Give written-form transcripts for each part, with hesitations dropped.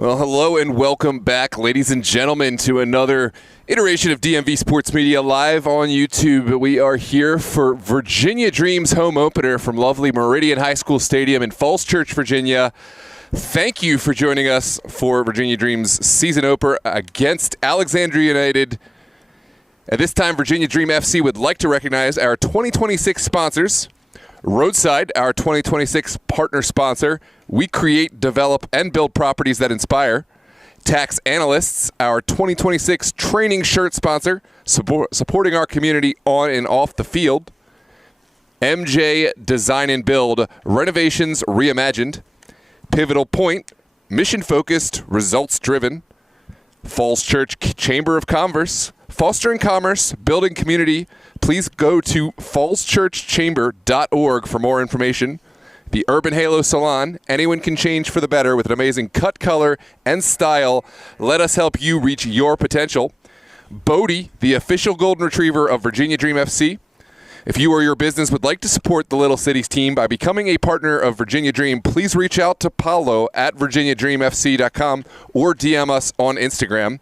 Well, hello and welcome back, ladies and gentlemen, to another iteration of DMV Sports Media live on YouTube. We are here for Virginia Dreams home opener from lovely Meridian High School Stadium in Falls Church, Virginia. Thank you for joining us for Virginia Dreams season opener against Alexandria United. At this time, Virginia Dream FC would like to recognize our 2026 sponsors. Roadside, our 2026 partner sponsor. We create, develop, and build properties that inspire. Tax Analysts, our 2026 training shirt sponsor, supporting our community on and off the field. MJ Design and Build, renovations reimagined. Pivotal Point, mission-focused, results-driven. Falls Church Chamber of Commerce, fostering commerce, building community. Please go to fallschurchchamber.org for more information. The Urban Halo Salon, anyone can change for the better with an amazing cut, color, and style. Let us help you reach your potential. Bodie, the official golden retriever of Virginia Dream FC. If you or your business would like to support the Little Cities team by becoming a partner of Virginia Dream, please reach out to Paulo at virginiadreamfc.com or DM us on Instagram.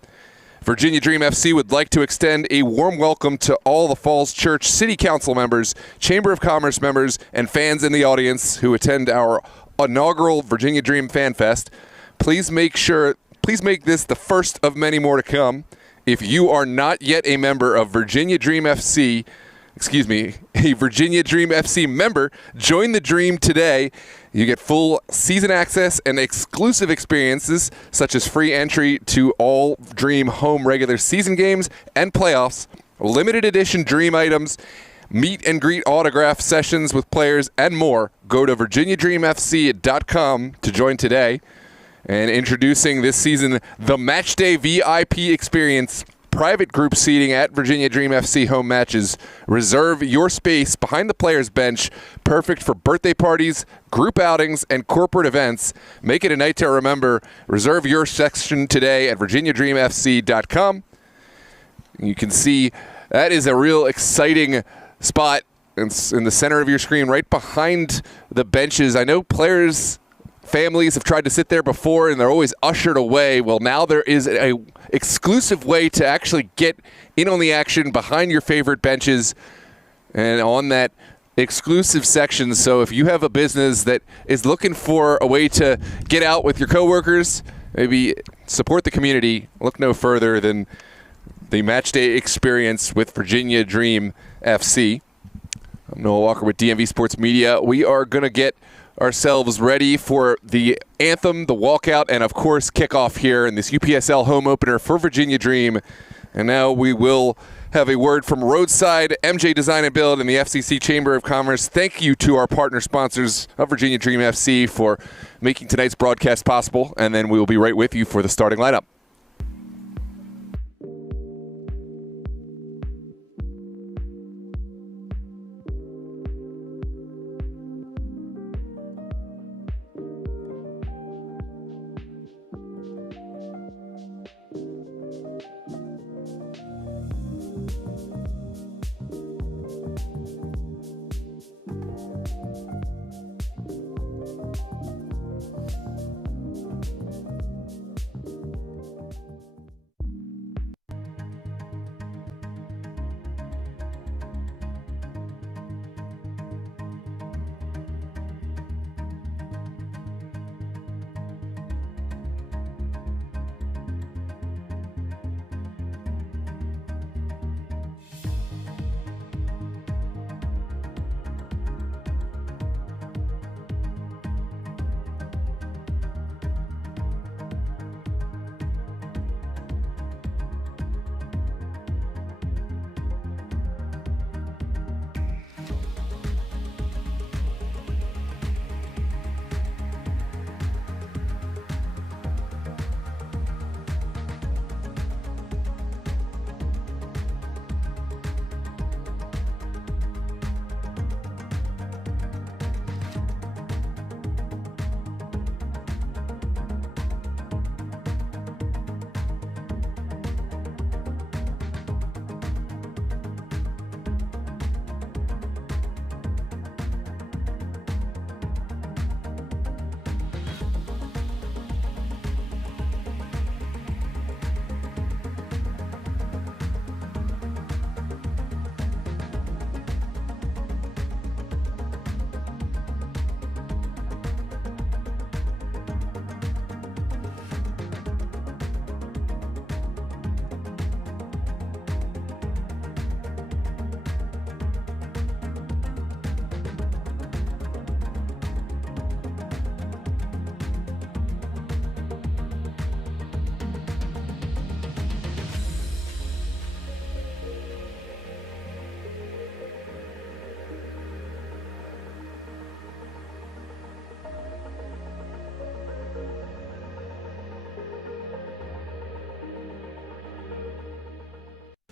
Virginia Dream FC would like to extend a warm welcome to all the Falls Church City Council members, Chamber of Commerce members, and fans in the audience who attend our inaugural Virginia Dream Fan Fest. Please make this the first of many more to come. If you are not yet a member of Virginia Dream FC, a Virginia Dream FC member, join the dream today. You get full season access and exclusive experiences such as free entry to all Dream home regular season games and playoffs, limited edition Dream items, meet and greet autograph sessions with players, and more. Go to virginiadreamfc.com to join today. And introducing this season, the Matchday VIP experience. Private group seating at Virginia Dream FC home matches. Reserve your space behind the players' bench, perfect for birthday parties, group outings, and corporate events. Make it a night to remember. Reserve your section today at virginiadreamfc.com. You can see that is a real exciting spot in the center of your screen, right behind the benches. I know players' families have tried to sit there before, and they're always ushered away. Well, now there is a exclusive way to actually get in on the action behind your favorite benches and on that exclusive section. So if you have a business that is looking for a way to get out with your coworkers, maybe support the community, look no further than the Matchday experience with Virginia Dream FC. I'm Noah Walker with DMV Sports Media. We are going to get ourselves ready for the anthem, the walkout, and of course kickoff here in this UPSL home opener for Virginia Dream. And now we will have a word from Roadside, MJ Design and Build, and the FCC Chamber of Commerce. Thank you to our partner sponsors of Virginia Dream FC for making tonight's broadcast possible, and then we will be right with you for the starting lineup.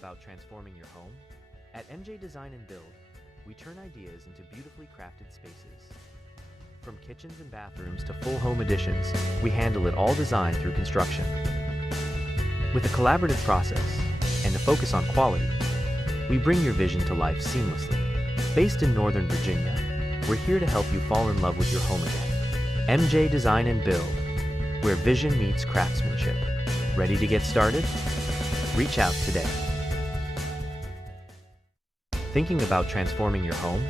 about transforming your home? At MJ Design and Build, we turn ideas into beautifully crafted spaces. From kitchens and bathrooms to full home additions, we handle it all design through construction. With a collaborative process and a focus on quality, we bring your vision to life seamlessly. Based in Northern Virginia, we're here to help you fall in love with your home again. MJ Design and Build, where vision meets craftsmanship. Ready to get started? Reach out today. Thinking about transforming your home?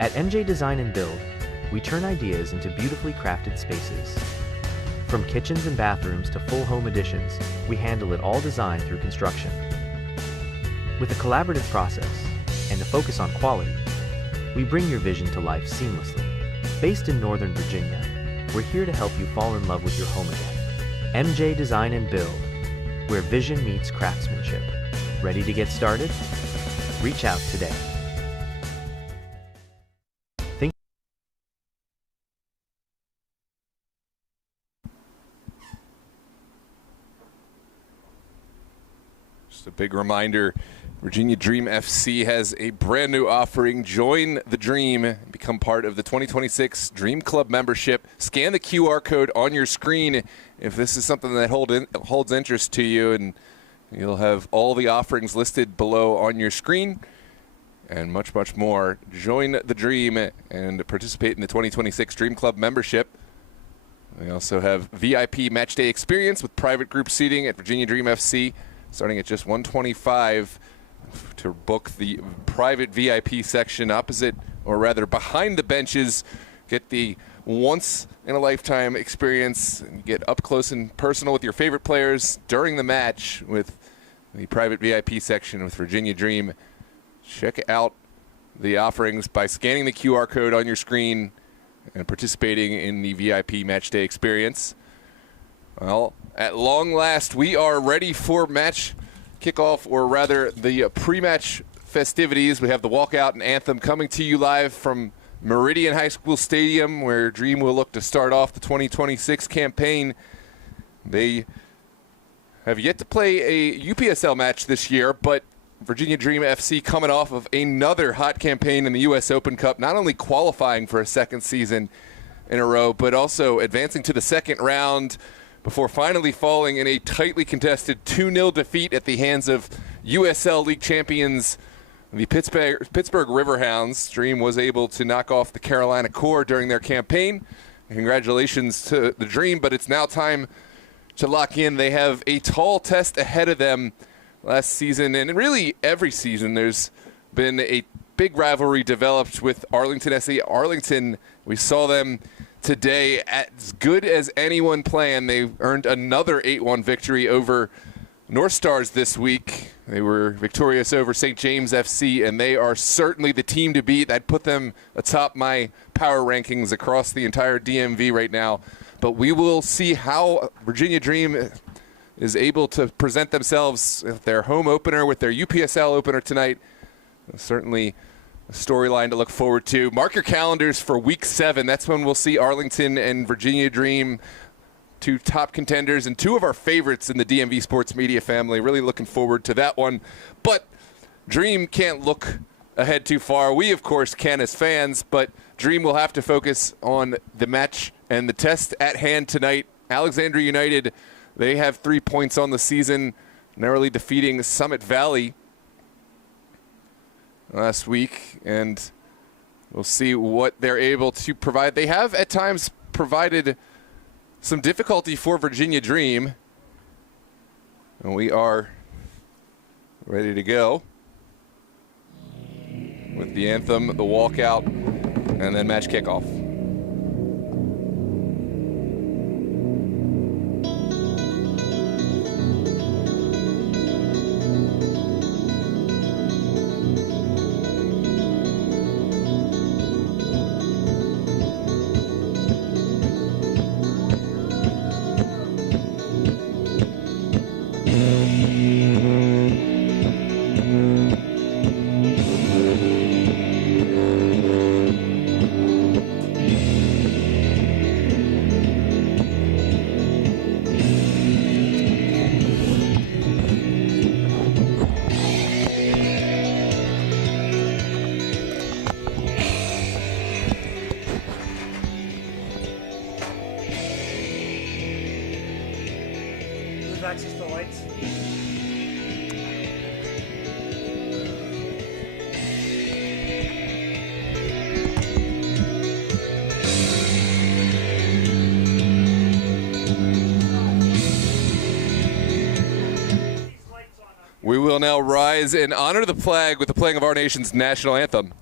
At MJ Design and Build, we turn ideas into beautifully crafted spaces. From kitchens and bathrooms to full home additions, we handle it all design through construction. With a collaborative process and a focus on quality, we bring your vision to life seamlessly. Based in Northern Virginia, we're here to help you fall in love with your home again. MJ Design and Build, where vision meets craftsmanship. Ready to get started? Reach out today. Just a big reminder, Virginia Dream FC has a brand new offering. Join the Dream, become part of the 2026 Dream Club membership. Scan the QR code on your screen if this is something that holds interest to you, and you'll have all the offerings listed below on your screen and much, much more. Join the Dream and participate in the 2026 Dream Club membership. We also have VIP match day experience with private group seating at Virginia Dream FC, starting at just $125 to book the private VIP section opposite, or rather behind the benches. Get the once-in-a-lifetime experience and get up close and personal with your favorite players during the match with the private VIP section with Virginia Dream. Check out the offerings by scanning the QR code on your screen and participating in the VIP match day experience. Well, at long last, we are ready for match kickoff, or rather the pre-match festivities. We have the walkout and anthem coming to you live from Meridian High School Stadium, where Dream will look to start off the 2026 campaign. They have yet to play a UPSL match this year, but Virginia Dream FC coming off of another hot campaign in the U.S. Open Cup, not only qualifying for a second season in a row, but also advancing to the second round before finally falling in a tightly contested 2-0 defeat at the hands of USL League champions, the Pittsburgh Riverhounds. Dream was able to knock off the Carolina Core during their campaign. Congratulations to the Dream, but it's now time to lock in. They have a tall test ahead of them. Last season, and really every season, there's been a big rivalry developed with Arlington SC. Arlington, we saw them today, as good as anyone playing. They earned another 8-1 victory over North Stars this week. They were victorious over St. James FC, and they are certainly the team to beat. I'd put them atop my power rankings across the entire DMV right now. But we will see how Virginia Dream is able to present themselves with their home opener, with their UPSL opener tonight. Certainly a storyline to look forward to. Mark your calendars for Week 7. That's when we'll see Arlington and Virginia Dream, two top contenders and two of our favorites in the DMV sports media family. Really looking forward to that one. But Dream can't look ahead too far. We, of course, can as fans, but Dream will have to focus on the match and the test at hand tonight. Alexandria United, they have 3 points on the season, narrowly defeating Summit Valley last week, and we'll see what they're able to provide. They have at times provided some difficulty for Virginia Dream, and we are ready to go with the anthem, the walkout, and then match kickoff. access to lights? We will now rise and honor the flag with the playing of our nation's national anthem.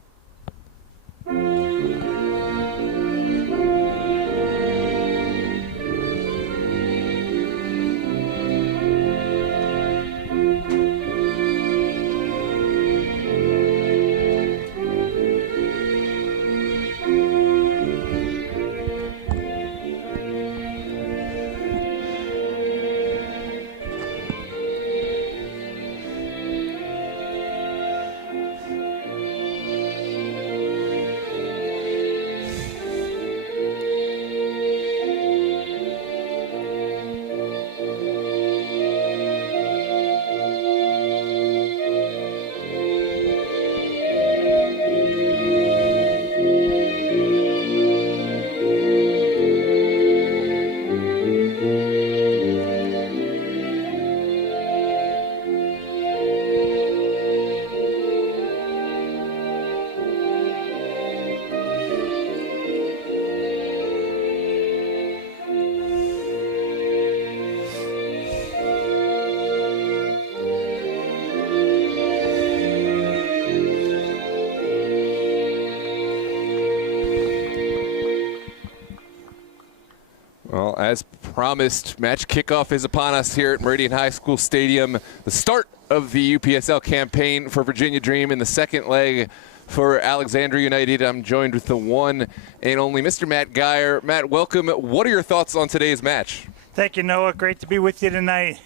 Well, as promised, match kickoff is upon us here at Meridian High School Stadium. The start of the UPSL campaign for Virginia Dream in the second leg for Alexandria United. I'm joined with the one and only Mr. Matt Geyer. Matt, welcome. What are your thoughts on today's match? Thank you, Noah. Great to be with you tonight.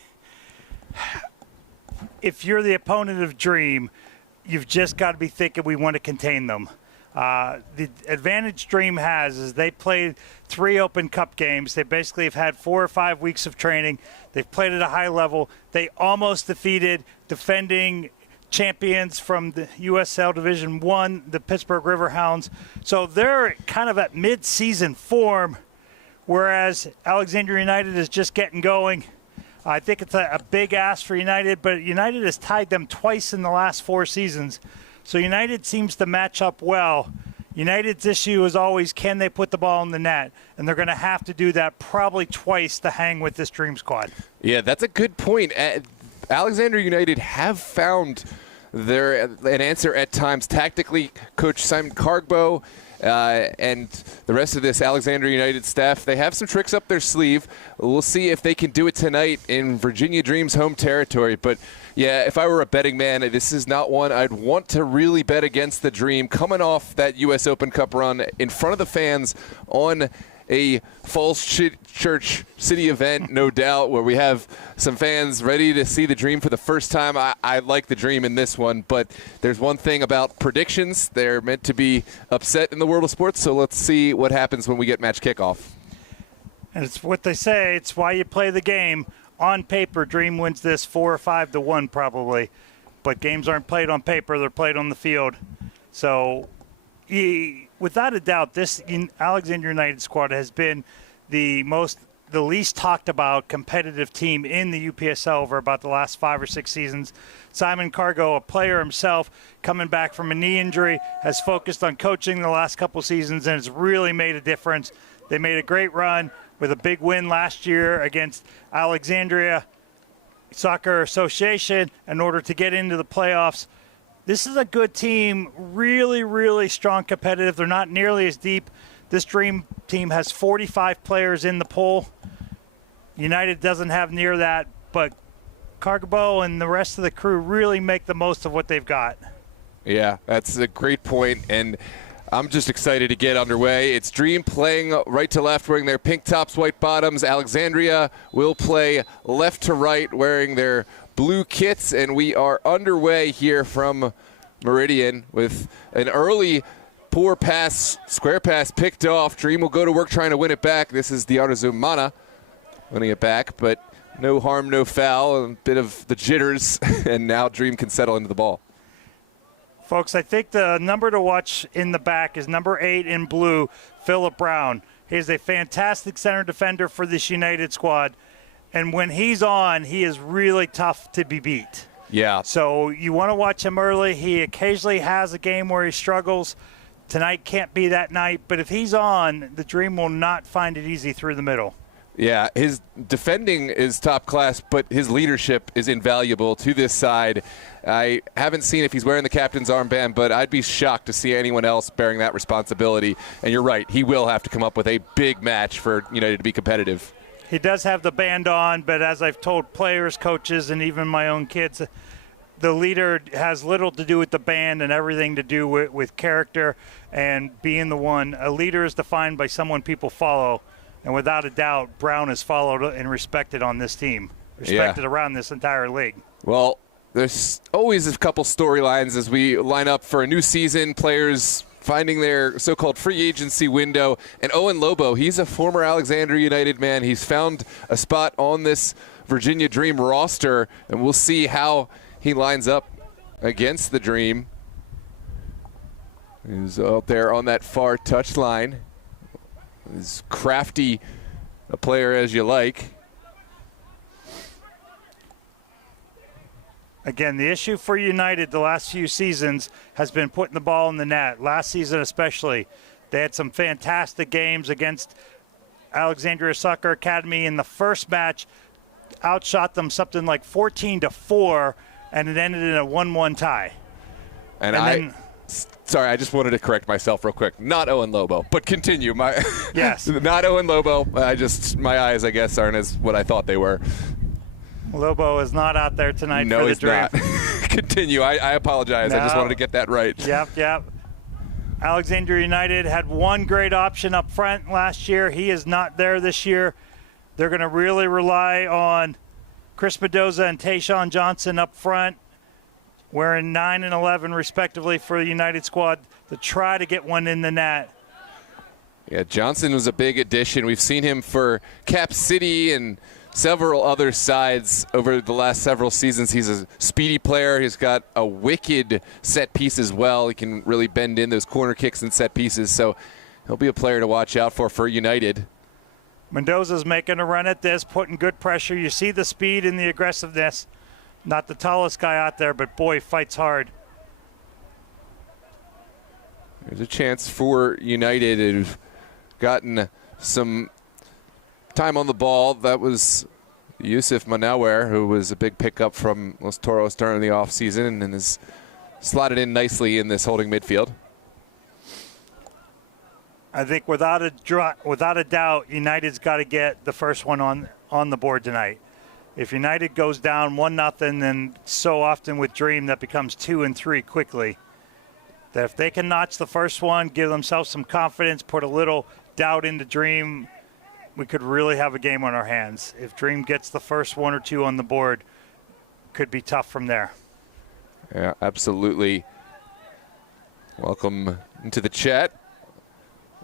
If you're the opponent of Dream, you've just got to be thinking we want to contain them. The advantage Dream has is they played 3 Open Cup games. They basically have had 4 or 5 weeks of training. They've played at a high level. They almost defeated defending champions from the USL Division I, the Pittsburgh Riverhounds. So they're kind of at mid-season form, whereas Alexandria United is just getting going. I think it's a big ask for United, but United has tied them twice in the last 4 seasons. So United seems to match up well. United's issue is always, can they put the ball in the net? And they're going to have to do that probably twice to hang with this Dream squad. Yeah, that's a good point. Alexandria United have found an answer at times tactically. Coach Simon Cargbo and the rest of this Alexandria United staff, they have some tricks up their sleeve. We'll see if they can do it tonight in Virginia Dream's home territory. But yeah, if I were a betting man, this is not one I'd want to really bet against the Dream. Coming off that U.S. Open Cup run in front of the fans on a Falls Church City event, no doubt, where we have some fans ready to see the Dream for the first time. I like the Dream in this one, but there's one thing about predictions. They're meant to be upset in the world of sports, so let's see what happens when we get match kickoff. And it's what they say. It's why you play the game. On paper, Dream wins this 4 or 5-1 probably, but games aren't played on paper. They're played on the field. So without a doubt, this Alexandria United squad has been the least talked about competitive team in the UPSL over about the last 5 or 6 seasons. Simon Cargo, a player himself, coming back from a knee injury, has focused on coaching the last couple seasons and has really made a difference. They made a great run with a big win last year against Alexandria Soccer Association in order to get into the playoffs. This is a good team, really, really strong competitive. They're not nearly as deep. This Dream team has 45 players in the pool. United doesn't have near that, but Cargbo and the rest of the crew really make the most of what they've got. Yeah, that's a great point, and I'm just excited to get underway. It's Dream playing right to left, wearing their pink tops, white bottoms. Alexandria will play left to right, wearing their blue kits, and we are underway here from Meridian with an early poor pass, square pass picked off. Dream will go to work trying to win it back. This is Diarzumana winning it back, but no harm, no foul, a bit of the jitters, and now Dream can settle into the ball. Folks, I think the number to watch in the back is number 8 in blue, Phillip Brown. He is a fantastic center defender for this United squad. And when he's on, he is really tough to be beat. Yeah. So you want to watch him early. He occasionally has a game where he struggles. Tonight can't be that night. But if he's on, the Dream will not find it easy through the middle. Yeah, his defending is top class, but his leadership is invaluable to this side. I haven't seen if he's wearing the captain's armband, but I'd be shocked to see anyone else bearing that responsibility. And you're right, he will have to come up with a big match for United to be competitive. He does have the band on, but as I've told players, coaches, and even my own kids, the leader has little to do with the band and everything to do with character and being the one. A leader is defined by someone people follow. And without a doubt, Brown is followed and respected on this team, respected around this entire league. Well, there's always a couple storylines as we line up for a new season, players finding their so-called free agency window. And Owen Lobo, he's a former Alexandria United man. He's found a spot on this Virginia Dream roster, and we'll see how he lines up against the Dream. He's out there on that far touchline. As crafty a player as you like. Again, the issue for United the last few seasons has been putting the ball in the net. Last season especially, they had some fantastic games against Alexandria Soccer Academy. In the first match, outshot them something like 14-4, and it ended in a 1-1 tie. Sorry, I just wanted to correct myself real quick. Not Owen Lobo, but continue. Yes. Not Owen Lobo. My eyes, I guess, aren't as what I thought they were. Lobo is not out there tonight for the Dream. No, he's not. Continue. I apologize. No. I just wanted to get that right. Yep. Alexandria United had one great option up front last year. He is not there this year. They're going to really rely on Chris Mendoza and Tayshawn Johnson up front, wearing 9 and 11 respectively for the United squad, to try to get one in the net. Yeah, Johnson was a big addition. We've seen him for Cap City and several other sides over the last several seasons. He's a speedy player. He's got a wicked set piece as well. He can really bend in those corner kicks and set pieces, so he'll be a player to watch out for United. Mendoza's making a run at this, putting good pressure. You see the speed and the aggressiveness. Not the tallest guy out there, but boy, fights hard. There's a chance for United who've gotten some time on the ball. That was Yusuf Manawer, who was a big pickup from Los Toros during the offseason and has slotted in nicely in this holding midfield. I think without a doubt, United's got to get the first one on the board tonight. If United goes down 1-0, then so often with Dream that becomes 2 and 3 quickly. That if they can notch the first one, give themselves some confidence, put a little doubt into Dream, we could really have a game on our hands. If Dream gets the first 1 or 2 on the board, could be tough from there. Yeah, absolutely. Welcome into the chat.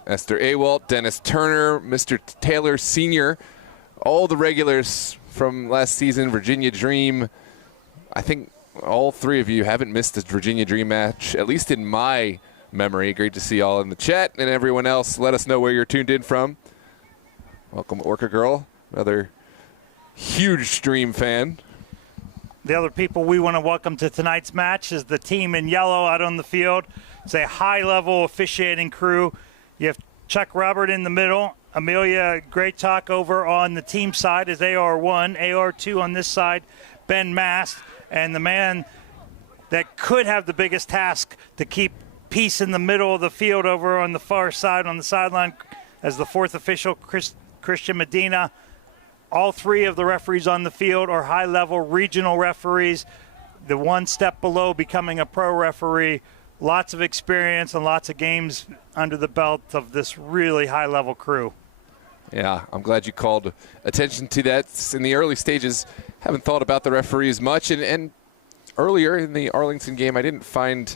Esther Awalt, Dennis Turner, Mr. Taylor Sr., all the regulars from last season, Virginia Dream. I think all three of you haven't missed a Virginia Dream match, at least in my memory. Great to see you all in the chat, and everyone else, let us know where you're tuned in from. Welcome, Orca Girl, another huge Dream fan. The other people we want to welcome to tonight's match is the team in yellow out on the field. It's a high-level officiating crew. You have Chuck Robert in the middle. Amelia Greytalk over on the team side is AR1. AR2 on this side, Ben Mast. And the man that could have the biggest task to keep peace in the middle of the field over on the far side on the sideline as the fourth official, Christian Medina. All three of the referees on the field are high-level regional referees. The one step below becoming a pro referee. Lots of experience and lots of games under the belt of this really high-level crew. Yeah, I'm glad you called attention to that. In the early stages, haven't thought about the referees much. And earlier in the Arlington game, I didn't find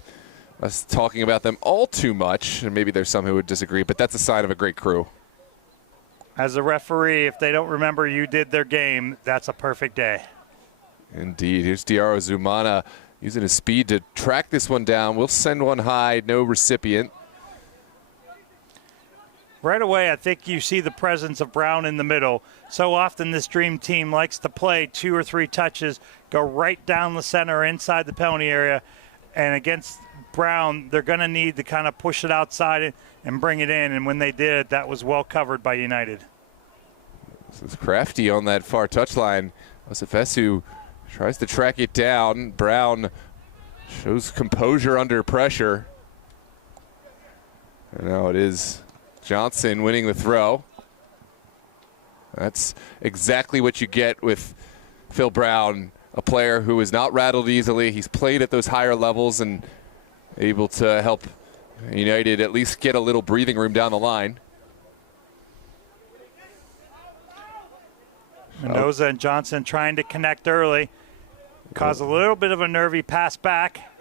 us talking about them all too much. And maybe there's some who would disagree, but that's a sign of a great crew. As a referee, if they don't remember you did their game, that's a perfect day. Indeed. Here's Diaro Zumana using his speed to track this one down. We'll send one high, no recipient. Right away, I think you see the presence of Brown in the middle. So often this Dream team likes to play 2 or 3 touches, go right down the center inside the penalty area. And against Brown, they're going to need to kind of push it outside and bring it in. And when they did, that was well covered by United. This is Crafty on that far touchline. Osifesu tries to track it down. Brown shows composure under pressure. And now it is Johnson winning the throw. That's exactly what you get with Phil Brown, a player who is not rattled easily. He's played at those higher levels and able to help United at least get a little breathing room down the line. Mendoza and Johnson trying to connect early. Caused a little bit of a nervy pass back.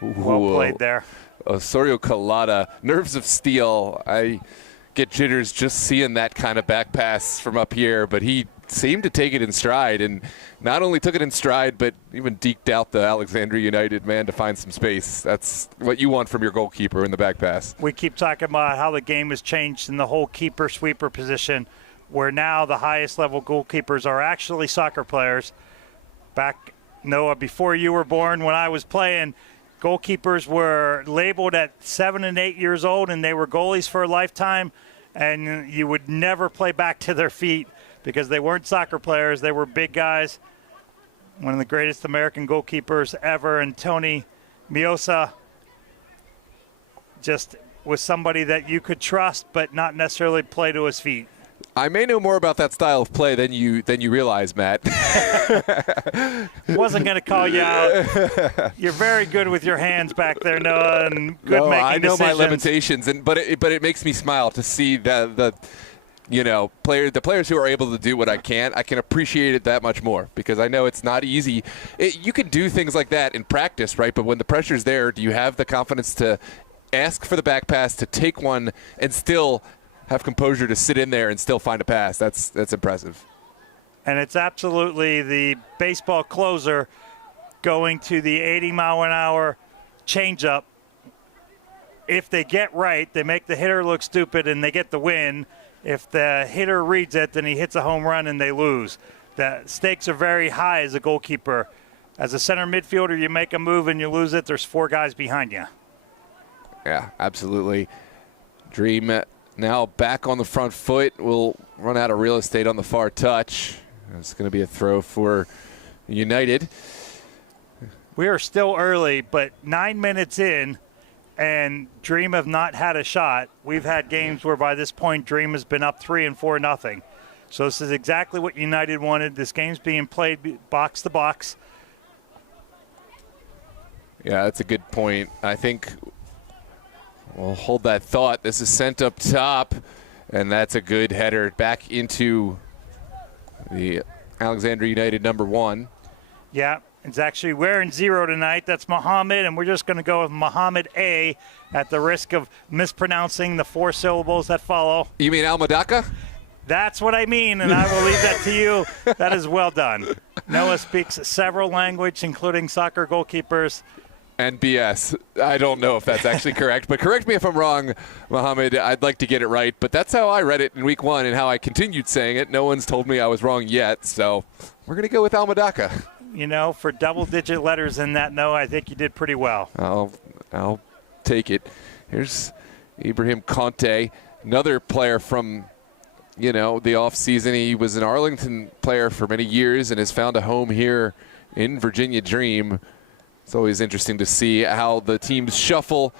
Well played there. Osorio Colada, nerves of steel. I get jitters just seeing that kind of back pass from up here, but he seemed to take it in stride, and not only took it in stride, but even deked out the Alexandria United man to find some space. That's what you want from your goalkeeper in the back pass. We keep talking about how the game has changed in the whole keeper-sweeper position, where now the highest level goalkeepers are actually soccer players. Back, Noah, before you were born, when I was playing, goalkeepers were labeled at 7 and 8 years old, and they were goalies for a lifetime, and you would never play back to their feet because they weren't soccer players. They were big guys. One of the greatest American goalkeepers ever, and Tony Miosa just was somebody that you could trust but not necessarily play to his feet. I may know more about that style of play than you realize, Matt. Wasn't going to call you out. You're very good with your hands back there, Noah, and good making I know decisions. my limitations, but it makes me smile to see the players who are able to do what I can. I can appreciate it that much more because I know it's not easy. You can do things like that in practice, right? But when the pressure's there, do you have the confidence to ask for the back pass, to take one, and still have composure to sit in there and still find a pass? That's impressive. And it's absolutely the baseball closer going to the 80-mile-an-hour changeup. If they get right, they make the hitter look stupid and they get the win. If the hitter reads it, then he hits a home run and they lose. The stakes are very high as a goalkeeper. As a center midfielder, you make a move and you lose it, there's 4 guys behind you. Yeah, absolutely. Dream now back on the front foot. We'll run out of real estate on the far touch. It's going to be a throw for United. We are still early, but 9 minutes in, and Dream have not had a shot. We've had games where by this point Dream has been up 3 and 4-0. So this is exactly what United wanted. This game's being played box to box. Yeah, that's a good point. I think we'll hold that thought. This is sent up top, and that's a good header back into the Alexandria United number 1. Yeah, it's actually wearing 0 tonight. That's Muhammad, and we're just going to go with Muhammad A at the risk of mispronouncing the 4 syllables that follow. You mean Almadaka? That's what I mean, and I will leave that to you. That is well done. Noah speaks several languages, including soccer goalkeepers. And BS. I don't know if that's actually correct, but correct me if I'm wrong, Mohammed. I'd like to get it right, but that's how I read it in week 1 and how I continued saying it. No one's told me I was wrong yet, so we're going to go with Almadaka. You know, for double-digit letters in that, Noah, I think you did pretty well. I'll take it. Here's Ibrahim Conte, another player from, the offseason. He was an Arlington player for many years and has found a home here in Virginia Dream. It's always interesting to see how the teams shuffle.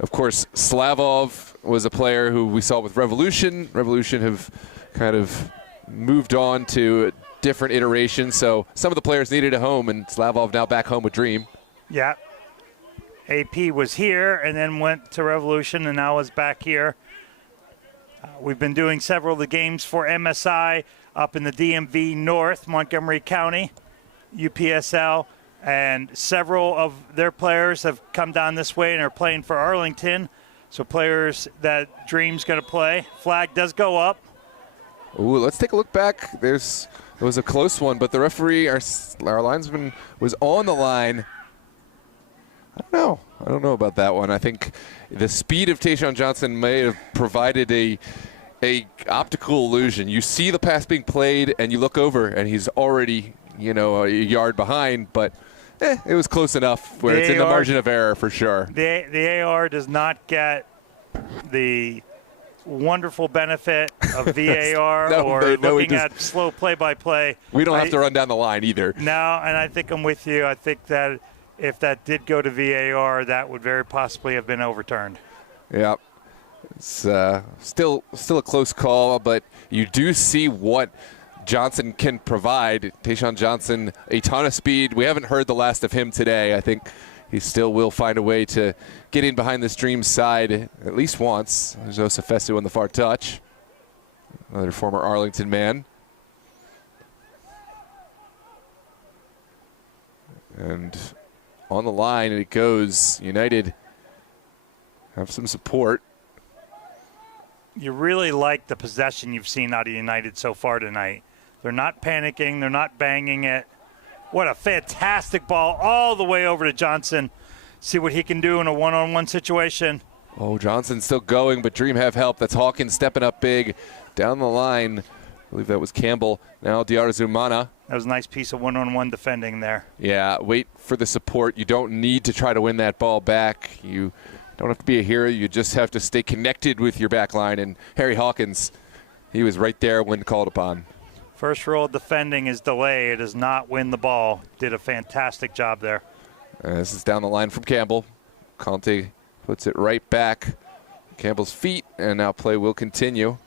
Of course, Slavov was a player who we saw with Revolution. Revolution have kind of moved on to different iterations. So some of the players needed a home, and Slavov now back home with Dream. Yeah. AP was here and then went to Revolution and now is back here. We've been doing several of the games for MSI up in the DMV North, Montgomery County, UPSL. And several of their players have come down this way and are playing for Arlington. So players that Dream's going to play. Flag does go up. Ooh, let's take a look back. It was a close one, but the referee, our linesman, was on the line. I don't know. I don't know about that one. I think the speed of Tayshaun Johnson may have provided a optical illusion. You see the pass being played, and you look over, and he's already, a yard behind, but it was close enough where it's in the margin of error for sure. The AR does not get the wonderful benefit of VAR looking at slow play-by-play. We don't have to run down the line either. No, and I think I'm with you. I think that if that did go to VAR, that would very possibly have been overturned. Yeah. It's still a close call, but you do see what Johnson can provide. Tayshaun Johnson, a ton of speed. We haven't heard the last of him today. I think he still will find a way to get in behind this Dream side at least once. There's Osafesu on the far touch, another former Arlington man. And on the line it goes. United have some support. You really like the possession you've seen out of United so far tonight. They're not panicking. They're not banging it. What a fantastic ball all the way over to Johnson. See what he can do in a one-on-one situation. Oh, Johnson's still going, but Dream have help. That's Hawkins stepping up big down the line. I believe that was Campbell. Now Diarzumana. That was a nice piece of one-on-one defending there. Yeah, wait for the support. You don't need to try to win that ball back. You don't have to be a hero. You just have to stay connected with your back line. And Harry Hawkins, he was right there when called upon. First rule of defending is delay. It does not win the ball. Did a fantastic job there. This is down the line from Campbell. Conte puts it right back. Campbell's feet, and now play will continue.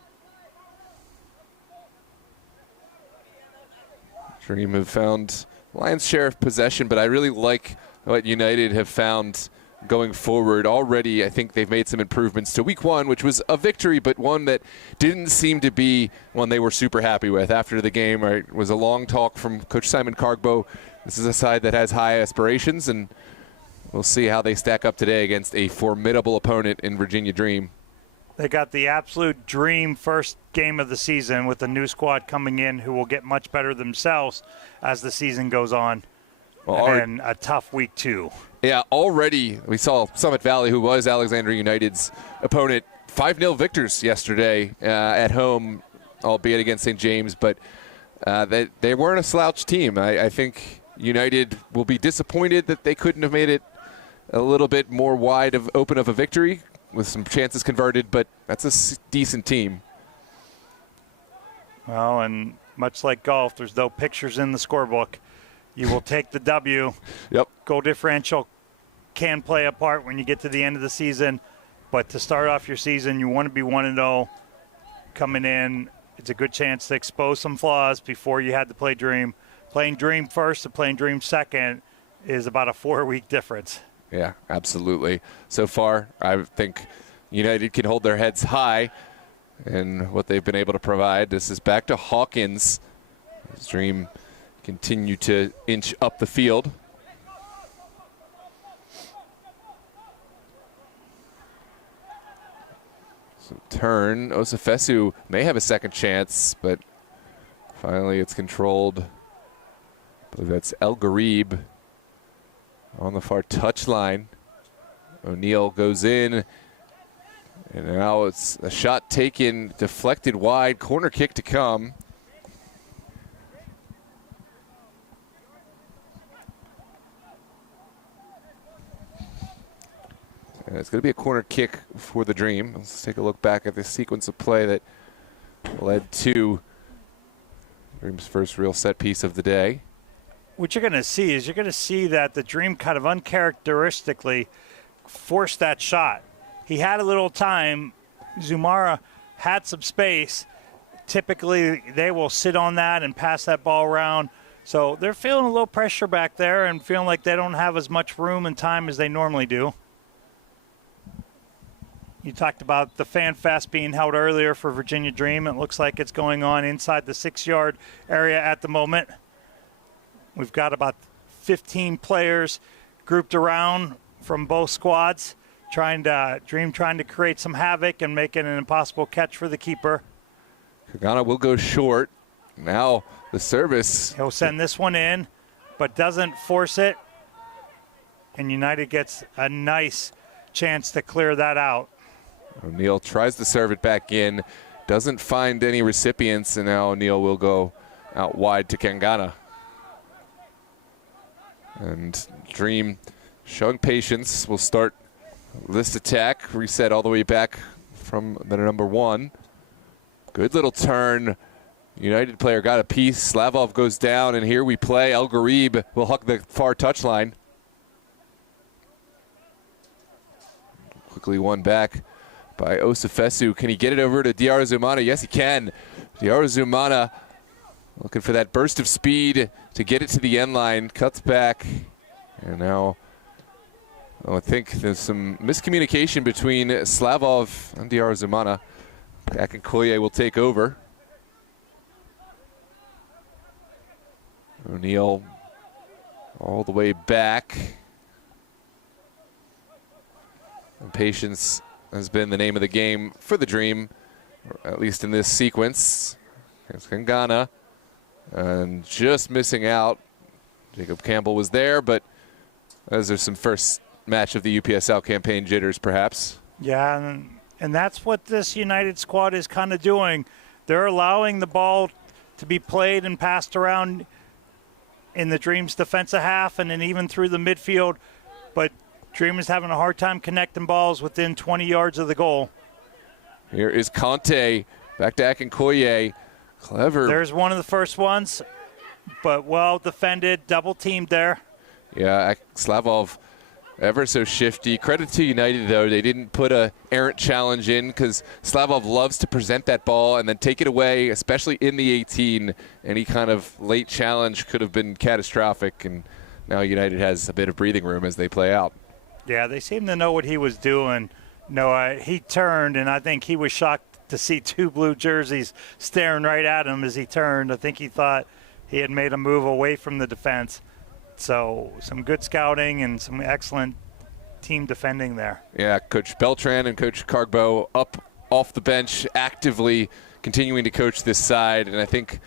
Dream have found lion's share of possession, but I really like what United have found going forward. Already, I think they've made some improvements to week one, which was a victory, but one that didn't seem to be one they were super happy with. After the game, it was a long talk from Coach Simon Cargbo. This is a side that has high aspirations, and we'll see how they stack up today against a formidable opponent in Virginia Dream. They got the absolute dream first game of the season with a new squad coming in who will get much better themselves as the season goes on. And a tough week two. Yeah, already we saw Summit Valley, who was Alexandria United's opponent, 5-0 victors yesterday at home, albeit against St. James, but they weren't a slouch team. I think United will be disappointed that they couldn't have made it a little bit more wide open of a victory with some chances converted, but that's a decent team. Well, and much like golf, there's no pictures in the scorebook. You will take the W. Yep. Goal differential can play a part when you get to the end of the season, but to start off your season, you want to be 1-0 coming in. It's a good chance to expose some flaws before you had to play Dream. Playing Dream first and playing Dream second is about a 4-week difference. Yeah, absolutely. So far, I think United can hold their heads high in what they've been able to provide. This is back to Hawkins. Dream continue to inch up the field. So turn. Osafesu may have a second chance, but finally it's controlled. I believe that's El Garib on the far touchline. O'Neal goes in, and now it's a shot taken, deflected wide, corner kick to come. And it's going to be a corner kick for the Dream. Let's take a look back at the sequence of play that led to Dream's first real set piece of the day. What you're going to see is that the Dream kind of uncharacteristically forced that shot. He had a little time. Zumara had some space. Typically, they will sit on that and pass that ball around. So they're feeling a little pressure back there and feeling like they don't have as much room and time as they normally do. You talked about the Fan Fest being held earlier for Virginia Dream. It looks like it's going on inside the 6-yard area at the moment. We've got about 15 players grouped around from both squads, trying to create some havoc and make it an impossible catch for the keeper. Kagana will go short. Now the service. He'll send this one in, but doesn't force it. and United gets a nice chance to clear that out. O'Neal tries to serve it back in, doesn't find any recipients, and now O'Neal will go out wide to Kangana. And Dream showing patience will start this attack, reset all the way back from the number 1. Good little turn. United player got a piece. Slavov goes down, and here we play. El Garib will hug the far touchline. Quickly won back by Osifesu. Can he get it over to Diarra Zumana? Yes, he can. Diarra Zumana looking for that burst of speed to get it to the end line. Cuts back, and now I think there's some miscommunication between Slavov and Diarra Zumana. Akinkoye will take over. O'Neal all the way back. And patience has been the name of the game for the Dream, or at least in this sequence. Here's Kangana, and just missing out. Jacob Campbell was there, but those are some first match of the UPSL campaign jitters, perhaps. Yeah, and that's what this United squad is kind of doing. They're allowing the ball to be played and passed around in the Dream's defensive half and then even through the midfield, but Dream is having a hard time connecting balls within 20 yards of the goal. Here is Conte, back to Akinkoye. Clever. There's one of the first ones, but well defended, double teamed there. Yeah, Slavov ever so shifty. Credit to United, though. They didn't put a errant challenge in because Slavov loves to present that ball and then take it away, especially in the 18. Any kind of late challenge could have been catastrophic, and now United has a bit of breathing room as they play out. Yeah, they seem to know what he was doing. No, he turned, and I think he was shocked to see 2 blue jerseys staring right at him as he turned. I think he thought he had made a move away from the defense. So some good scouting and some excellent team defending there. Yeah, Coach Beltran and Coach Cargbo up off the bench, actively continuing to coach this side. And I think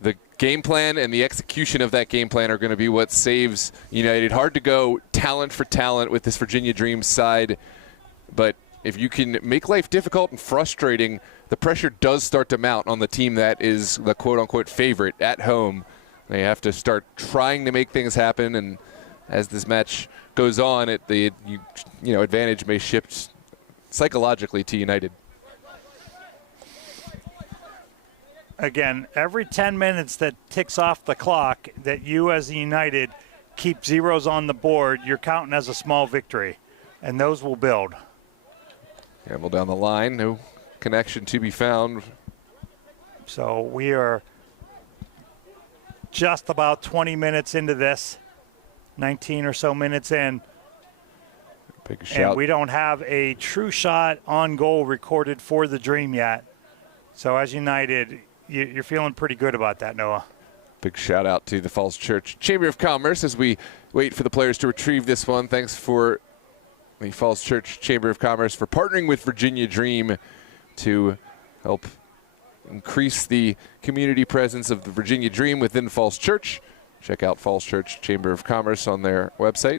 the game plan and the execution of that game plan are going to be what saves United. Hard to go talent for talent with this Virginia Dream side, but if you can make life difficult and frustrating, the pressure does start to mount on the team that is the quote-unquote favorite at home. They have to start trying to make things happen, and as this match goes on, the advantage may shift psychologically to United. Again, every 10 minutes that ticks off the clock that you as a United keep zeros on the board, you're counting as a small victory, and those will build. Campbell down the line, no connection to be found. So we are just about 20 minutes into this, 19 or so minutes in. Big shout. And we don't have a true shot on goal recorded for the Dream yet. So as United, you're feeling pretty good about that, Noah. Big shout out to the Falls Church Chamber of Commerce as we wait for the players to retrieve this one. Thanks for the Falls Church Chamber of Commerce for partnering with Virginia Dream to help increase the community presence of the Virginia Dream within Falls Church. Check out Falls Church Chamber of Commerce on their website,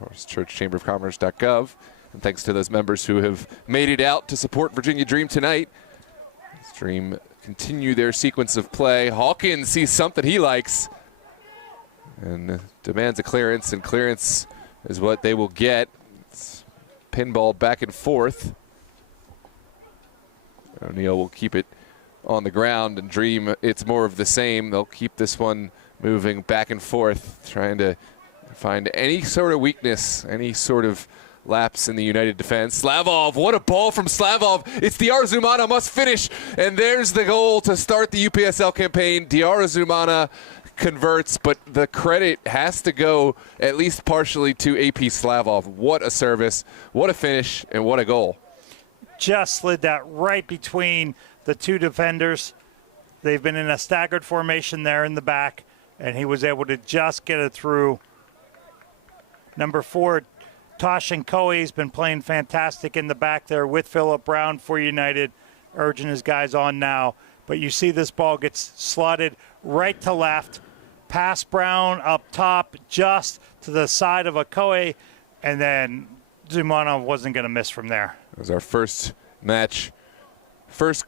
fallschurchchamberofcommerce.gov. And thanks to those members who have made it out to support Virginia Dream tonight. As Dream continue their sequence of play. Hawkins sees something he likes and demands a clearance, and clearance is what they will get. It's pinball back and forth. O'Neal will keep it on the ground, and Dream, it's more of the same. They'll keep this one moving back and forth, trying to find any sort of weakness, any sort of lapse in the United defense. Slavov, what a ball from Slavov. It's Diarra Zumana must finish, and there's the goal to start the UPSL campaign. Diarra Zumana converts, but the credit has to go at least partially to AP Slavov. What a service, what a finish, and what a goal. Just slid that right between the 2 defenders. They've been in a staggered formation there in the back, and he was able to just get it through. Number 4, Toshin Coey's been playing fantastic in the back there with Philip Brown for United, urging his guys on now. But you see this ball gets slotted right to left, past Brown up top, just to the side of Okoye, and then Zumana wasn't going to miss from there. It was our first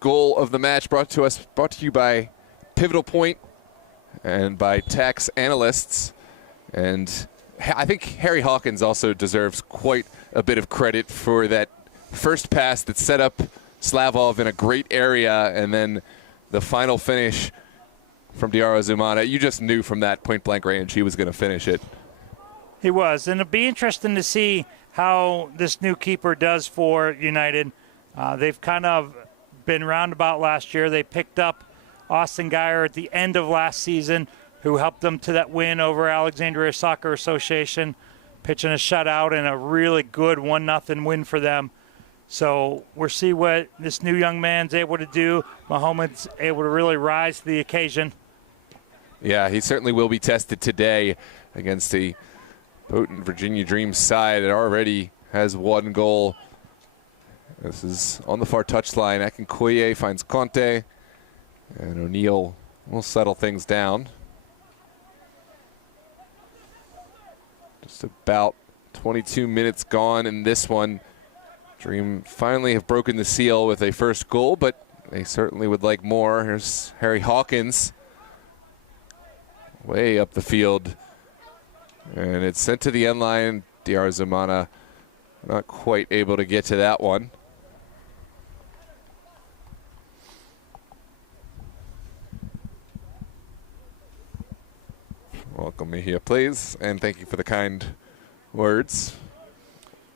goal of the match, brought to you by Pivotal Point and by tax analysts. And I think Harry Hawkins also deserves quite a bit of credit for that first pass that set up Slavov in a great area, and then the final finish from Diarra Zumana. You just knew from that point-blank range he was going to finish it. He was, and it'll be interesting to see how this new keeper does for United. They've kind of been roundabout last year. They picked up Austin Geyer at the end of last season, who helped them to that win over Alexandria Soccer Association, pitching a shutout and a really good 1-0 win for them. So we'll see what this new young man's able to do. Mohamed's able to really rise to the occasion. Yeah, he certainly will be tested today against a potent Virginia Dream side that already has 1 goal. This is on the far touchline. Akinkoye finds Conte, and O'Neill will settle things down. Just about 22 minutes gone in this one. Dream finally have broken the seal with a first goal, but they certainly would like more. Here's Harry Hawkins, way up the field, and it's sent to the end line. Diarra Zumana not quite able to get to that one. Welcome Mejia, please, and thank you for the kind words.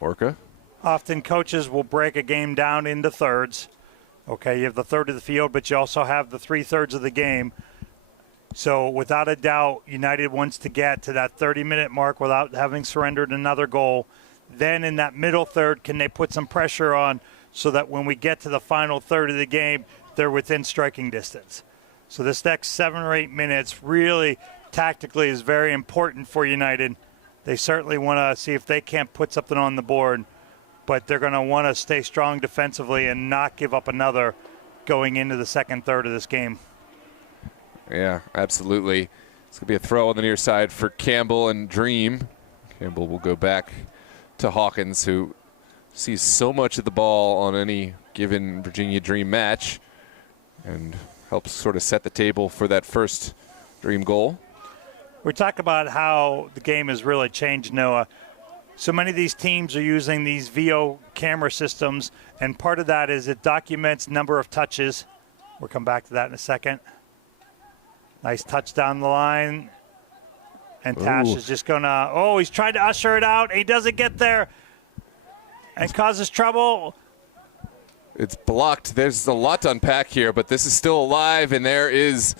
Orca. Often coaches will break a game down into thirds. Okay, you have the third of the field, but you also have the 3/3 of the game. So without a doubt, United wants to get to that 30-minute mark without having surrendered another goal. Then in that middle third, can they put some pressure on so that when we get to the final third of the game, they're within striking distance. So this next 7 or 8 minutes really tactically is very important for United. They certainly want to see if they can't put something on the board, but they're going to want to stay strong defensively and not give up another going into the second third of this game. Yeah, absolutely. It's going to be a throw on the near side for Campbell and Dream. Campbell will go back to Hawkins, who sees so much of the ball on any given Virginia Dream match and helps sort of set the table for that first Dream goal. We talk about how the game has really changed, Noah. So many of these teams are using these VO camera systems, and part of that is it documents number of touches. We'll come back to that in a second. Nice touch down the line. And Tash is just going to, he's trying to usher it out. He doesn't get there and causes trouble. It's blocked. There's a lot to unpack here, but this is still alive, and there is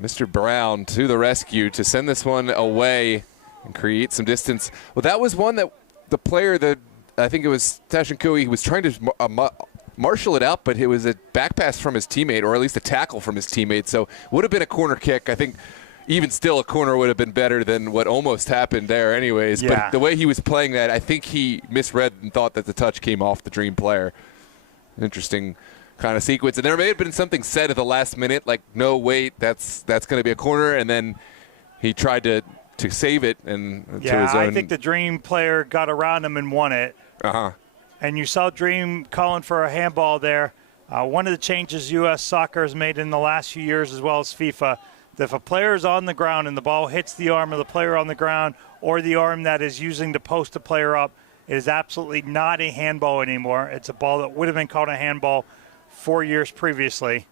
Mr. Brown to the rescue to send this one away and create some distance. Well, that was one that the player that I think it was Tash Nkui, he was trying to marshal it out, but it was a back pass from his teammate, or at least a tackle from his teammate. So would have been a corner kick. I think even still a corner would have been better than what almost happened there anyways. Yeah. But the way he was playing that, I think he misread and thought that the touch came off the Dream player. Interesting kind of sequence. And there may have been something said at the last minute, like, no, wait, that's going to be a corner. And then he tried to save it. And to his own. I think the Dream player got around him and won it. Uh-huh. And you saw Dream calling for a handball there. One of the changes U.S. Soccer has made in the last few years, as well as FIFA, that if a player is on the ground and the ball hits the arm of the player on the ground or the arm that is using to post a player up, it is absolutely not a handball anymore. It's a ball that would have been called a handball 4 years previously.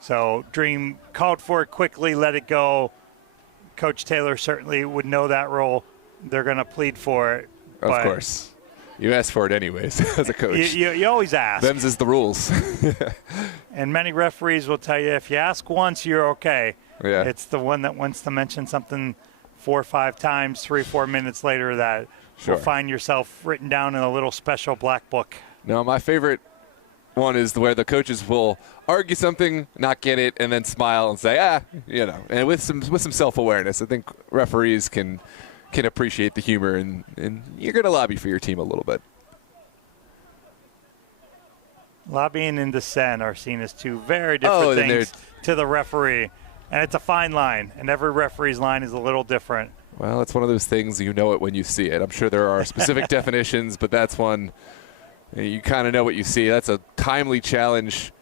So Dream called for it quickly, let it go. Coach Taylor certainly would know that role. They're going to plead for it. Of course. You ask for it anyways as a coach. You always ask. Them's is the rules. And many referees will tell you if you ask once, you're okay. Yeah. It's the one that wants to mention something 4 or 5 times, 3 or 4 minutes later that will find yourself written down in a little special black book. No, my favorite one is where the coaches will argue something, not get it, and then smile and say, and with some self-awareness. I think referees can appreciate the humor, and you're going to lobby for your team a little bit. Lobbying and dissent are seen as two very different things to the referee. And it's a fine line, and every referee's line is a little different. Well, it's one of those things, you know it when you see it. I'm sure there are specific definitions, but that's one you kind of know what you see. That's a timely challenge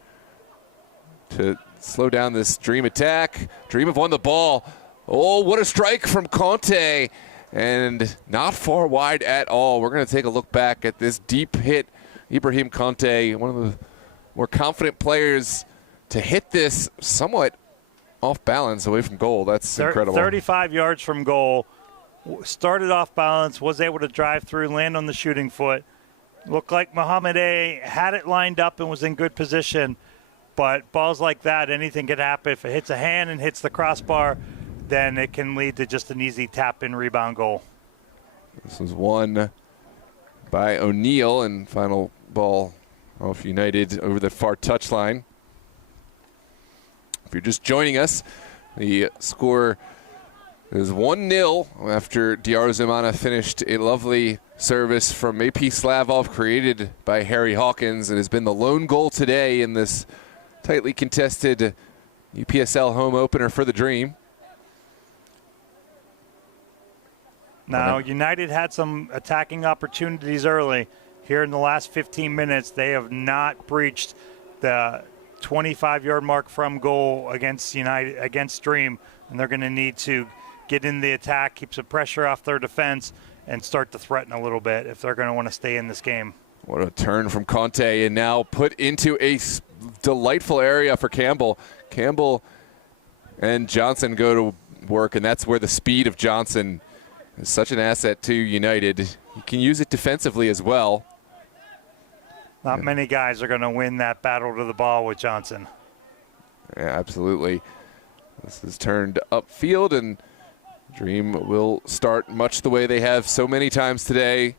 to slow down this Dream attack. Dream have won the ball. Oh, what a strike from Conte. And not far wide at all. We're going to take a look back at this deep hit. Ibrahim Conte, one of the more confident players to hit this somewhat off balance away from goal. That's incredible. 35 yards from goal. Started off balance, was able to drive through, land on the shooting foot. Looked like Mohamed A had it lined up and was in good position. But balls like that, anything could happen. If it hits a hand and hits the crossbar, then it can lead to just an easy tap-in rebound goal. This was won by O'Neal, and final ball off United over the far touchline. If you're just joining us, the score is 1-0 after Diarra Zumana finished a lovely service from AP Slavov created by Harry Hawkins. It has been the lone goal today in this tightly contested UPSL home opener for the Dream. Now, United had some attacking opportunities early. Here in the last 15 minutes, they have not breached the 25-yard mark from goal against Dream, and they're going to need to get in the attack, keep some pressure off their defense, and start to threaten a little bit if they're going to want to stay in this game. What a turn from Conte, and now put into a delightful area for Campbell. Campbell and Johnson go to work, and that's where the speed of Johnson is such an asset to United. You can use it defensively as well. Not many guys are going to win that battle to the ball with Johnson. Yeah, absolutely. This is turned upfield, and Dream will start much the way they have so many times today.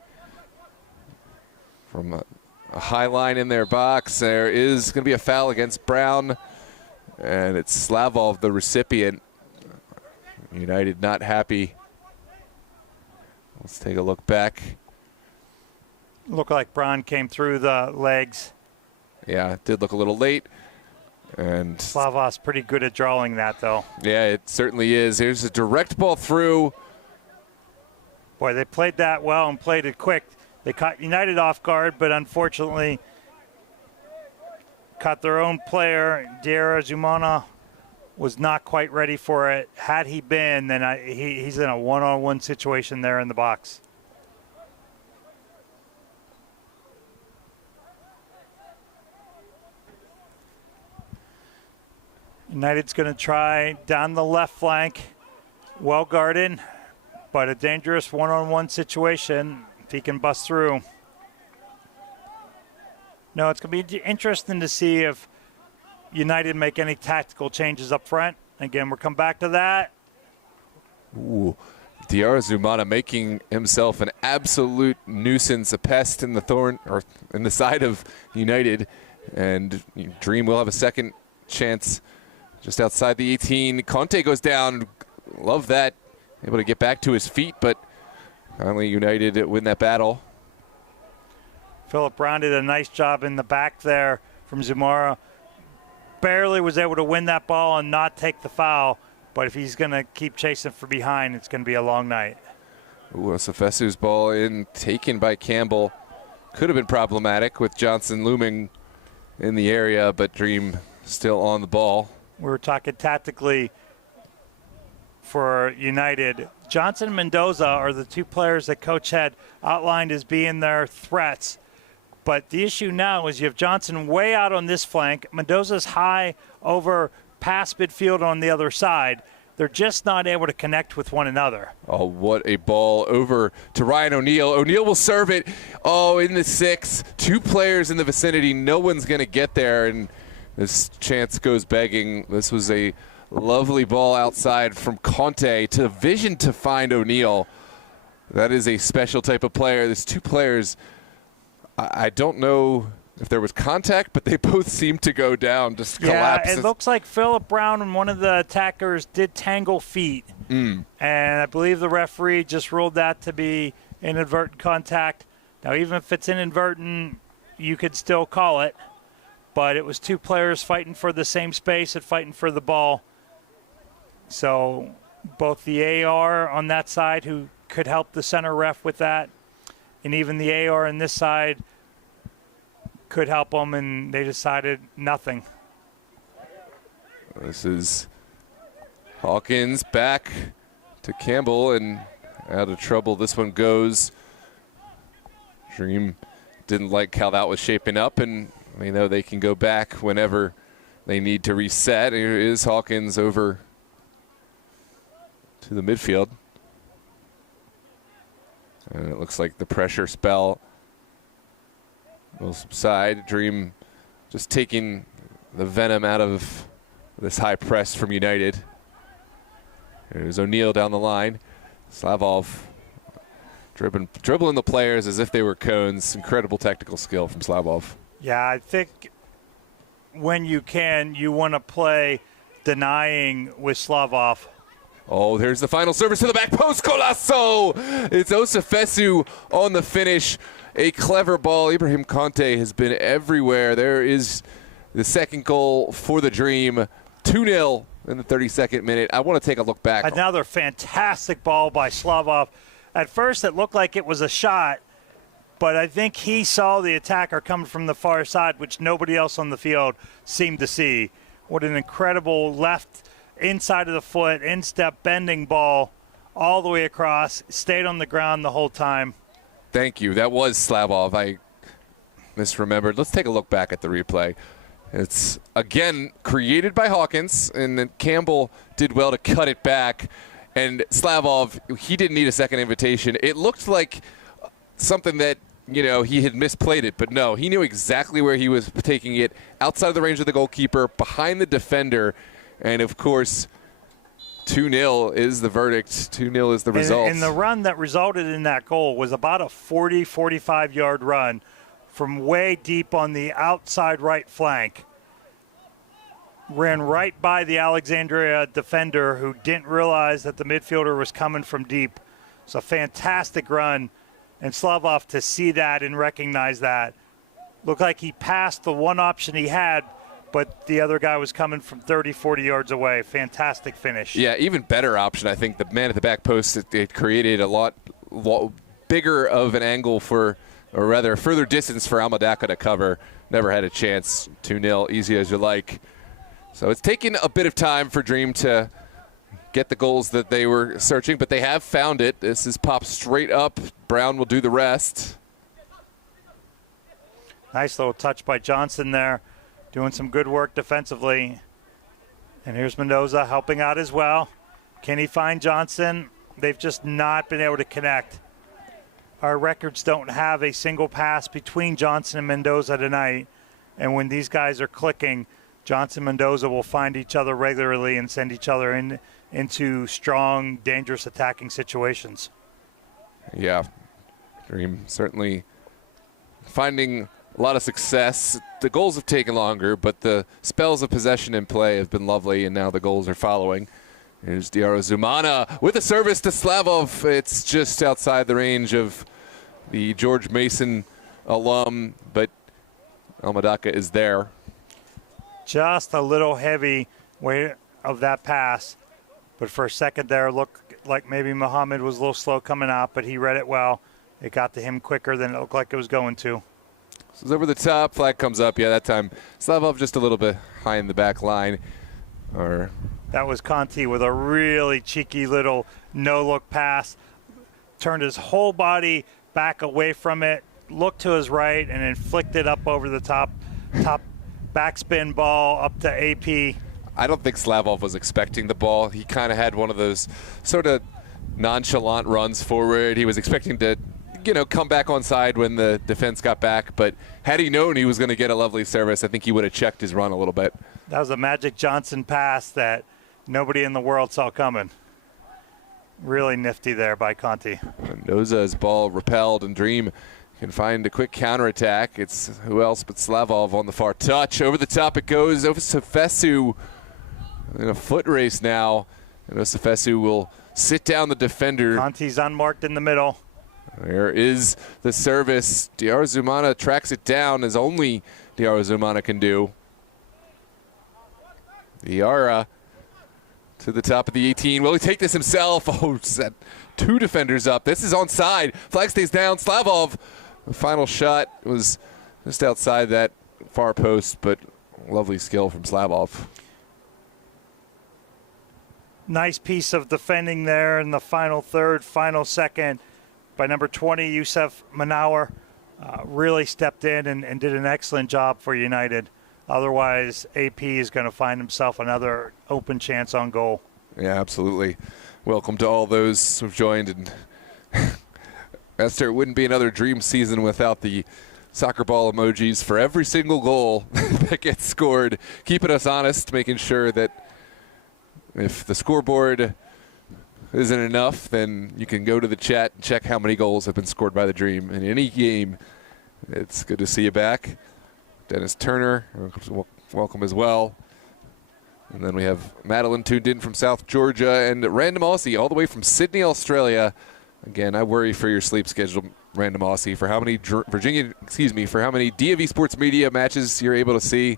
From a high line in their box, there is going to be a foul against Brown, and it's Slavov, the recipient. United not happy. Let's take a look back. Looked like Brown came through the legs. Yeah, it did look a little late. And Slavov's pretty good at drawing that, though. Yeah, it certainly is. Here's a direct ball through. Boy, they played that well and played it quick. They caught United off guard, but unfortunately caught their own player. Diarra Zumana was not quite ready for it. Had he been, then he's in a one-on-one situation there in the box. United's going to try down the left flank, well guarded, but a dangerous one-on-one situation if he can bust through. No, it's going to be interesting to see if United make any tactical changes up front. Again, we'll come back to that. Ooh, Diarra Zumana making himself an absolute nuisance, a pest in the thorn or in the side of United, and Dream will have a second chance just outside the 18. Conte goes down. Love that. Able to get back to his feet, but finally United win that battle. Philip Brown did a nice job in the back there from Zumara. Barely was able to win that ball and not take the foul, but if he's going to keep chasing from behind, it's going to be a long night. Ooh, Sefesu's ball in, taken by Campbell. Could have been problematic with Johnson looming in the area, but Dream still on the ball. We were talking tactically for United. Johnson and Mendoza are the two players that Coach had outlined as being their threats. But the issue now is you have Johnson way out on this flank. Mendoza's high over past midfield on the other side. They're just not able to connect with one another. Oh, what a ball over to Ryan O'Neal. O'Neal will serve it. Oh, in the 6. 2 players in the vicinity. No one's going to get there, and this chance goes begging. This was a lovely ball outside from Conte to vision to find O'Neal. That is a special type of player. There's 2 players. I don't know if there was contact, but they both seemed to go down, just collapse. Yeah, it looks like Philip Brown and one of the attackers did tangle feet. And I believe the referee just ruled that to be inadvertent contact. Now, even if it's inadvertent, you could still call it. But it was 2 players fighting for the same space and fighting for the ball. So both the AR on that side, who could help the center ref with that, and even the AR on this side could help them, and they decided nothing. This is Hawkins back to Campbell and out of trouble. This one goes. Dream didn't like how that was shaping up, and we know they can go back whenever they need to reset. Here is Hawkins over to the midfield. And it looks like the pressure spell will subside. Dream just taking the venom out of this high press from United. There's O'Neal down the line. Slavov dribbling the players as if they were cones. Incredible technical skill from Slavov. Yeah, I think when you can, you want to play denying with Slavov. Oh, there's the final service to the back post. Golasso! It's Osefesu on the finish. A clever ball. Ibrahim Conte has been everywhere. There is the second goal for the Dream. 2-0 in the 32nd minute. I want to take a look back. Another fantastic ball by Slavov. At first, it looked like it was a shot, but I think he saw the attacker coming from the far side, which nobody else on the field seemed to see. What an incredible left inside of the foot, instep bending ball all the way across, stayed on the ground the whole time. Thank you. That was Slavov. I misremembered. Let's take a look back at the replay. It's, again, created by Hawkins, and then Campbell did well to cut it back. And Slavov, he didn't need a second invitation. It looked like something that, you know, he had misplayed it, but no, he knew exactly where he was taking it, outside of the range of the goalkeeper, behind the defender. And, of course, 2-0 is the verdict. 2-0 is the result. And the run that resulted in that goal was about a 40, 45-yard run from way deep on the outside right flank. Ran right by the Alexandria defender, who didn't realize that the midfielder was coming from deep. It's a fantastic run. And Slavov, to see that and recognize that, looked like he passed the one option he had, but the other guy was coming from 30, 40 yards away. Fantastic finish. Yeah, even better option. I think the man at the back post, it created a lot bigger of an angle for, or rather further distance for Almadaka to cover. Never had a chance. 2-0, easy as you like. So it's taken a bit of time for Dream to get the goals that they were searching, but they have found it. This is popped straight up. Brown will do the rest. Nice little touch by Johnson there, doing some good work defensively. And here's Mendoza helping out as well. Can he find Johnson? They've just not been able to connect. Our records don't have a single pass between Johnson and Mendoza tonight. And when these guys are clicking, Johnson and Mendoza will find each other regularly and send each other into strong, dangerous attacking situations. Yeah, Dream certainly finding a lot of success. The goals have taken longer, but the spells of possession and play have been lovely, and now the goals are following. Here's Diarra Zumana with a service to Slavov. It's just outside the range of the George Mason alum, but Almadaka is there. Just a little heavy weight of that pass. But for a second there, looked like maybe Muhammad was a little slow coming out, but he read it well. It got to him quicker than it looked like it was going to. So it's over the top, flag comes up. Yeah, that time Slavov just a little bit high in the back line. That was Conti with a really cheeky little no-look pass. Turned his whole body back away from it, looked to his right, and then flicked it up over the top backspin ball up to AP. I don't think Slavov was expecting the ball. He kind of had one of those sort of nonchalant runs forward. He was expecting to, come back on side when the defense got back. But had he known he was going to get a lovely service, I think he would have checked his run a little bit. That was a Magic Johnson pass that nobody in the world saw coming. Really nifty there by Conti. Mendoza's ball repelled, and Dream can find a quick counterattack. It's who else but Slavov on the far touch. Over the top it goes. Osefesu in a foot race now. And Osefesu will sit down the defender. Conti's unmarked in the middle. There is the service. Diarra Zumana tracks it down, as only Diarra Zumana can do. Diarra to the top of the 18. Will he take this himself? Oh, set 2 defenders up. This is onside. Flag stays down. Slavov, the final shot was just outside that far post, but lovely skill from Slavov. Nice piece of defending there in the final third, final second by number 20, Yusef Manauer. Really stepped in and did an excellent job for United. Otherwise, AP is going to find himself another open chance on goal. Yeah, absolutely. Welcome to all those who've joined. And Esther, it wouldn't be another dream season without the soccer ball emojis for every single goal that gets scored, keeping us honest, making sure that if the scoreboard isn't enough, then you can go to the chat and check how many goals have been scored by the Dream in any game. It's good to see you back. Dennis Turner, welcome as well. And then we have Madeline tuned in from South Georgia, and Random Aussie all the way from Sydney, Australia. Again, I worry for your sleep schedule, Random Aussie, for how many for how many DAV Sports Media matches you're able to see.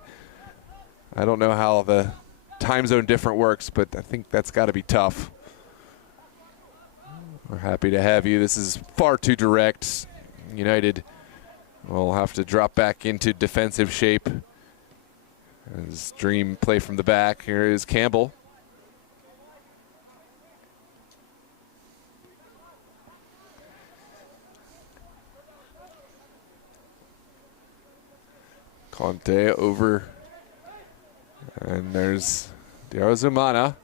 I don't know how the time zone different works, but I think that's got to be tough. We're happy to have you. This is far too direct. United will have to drop back into defensive shape as Dream play from the back. Here is Campbell. Conte over. And there's Diarzumana.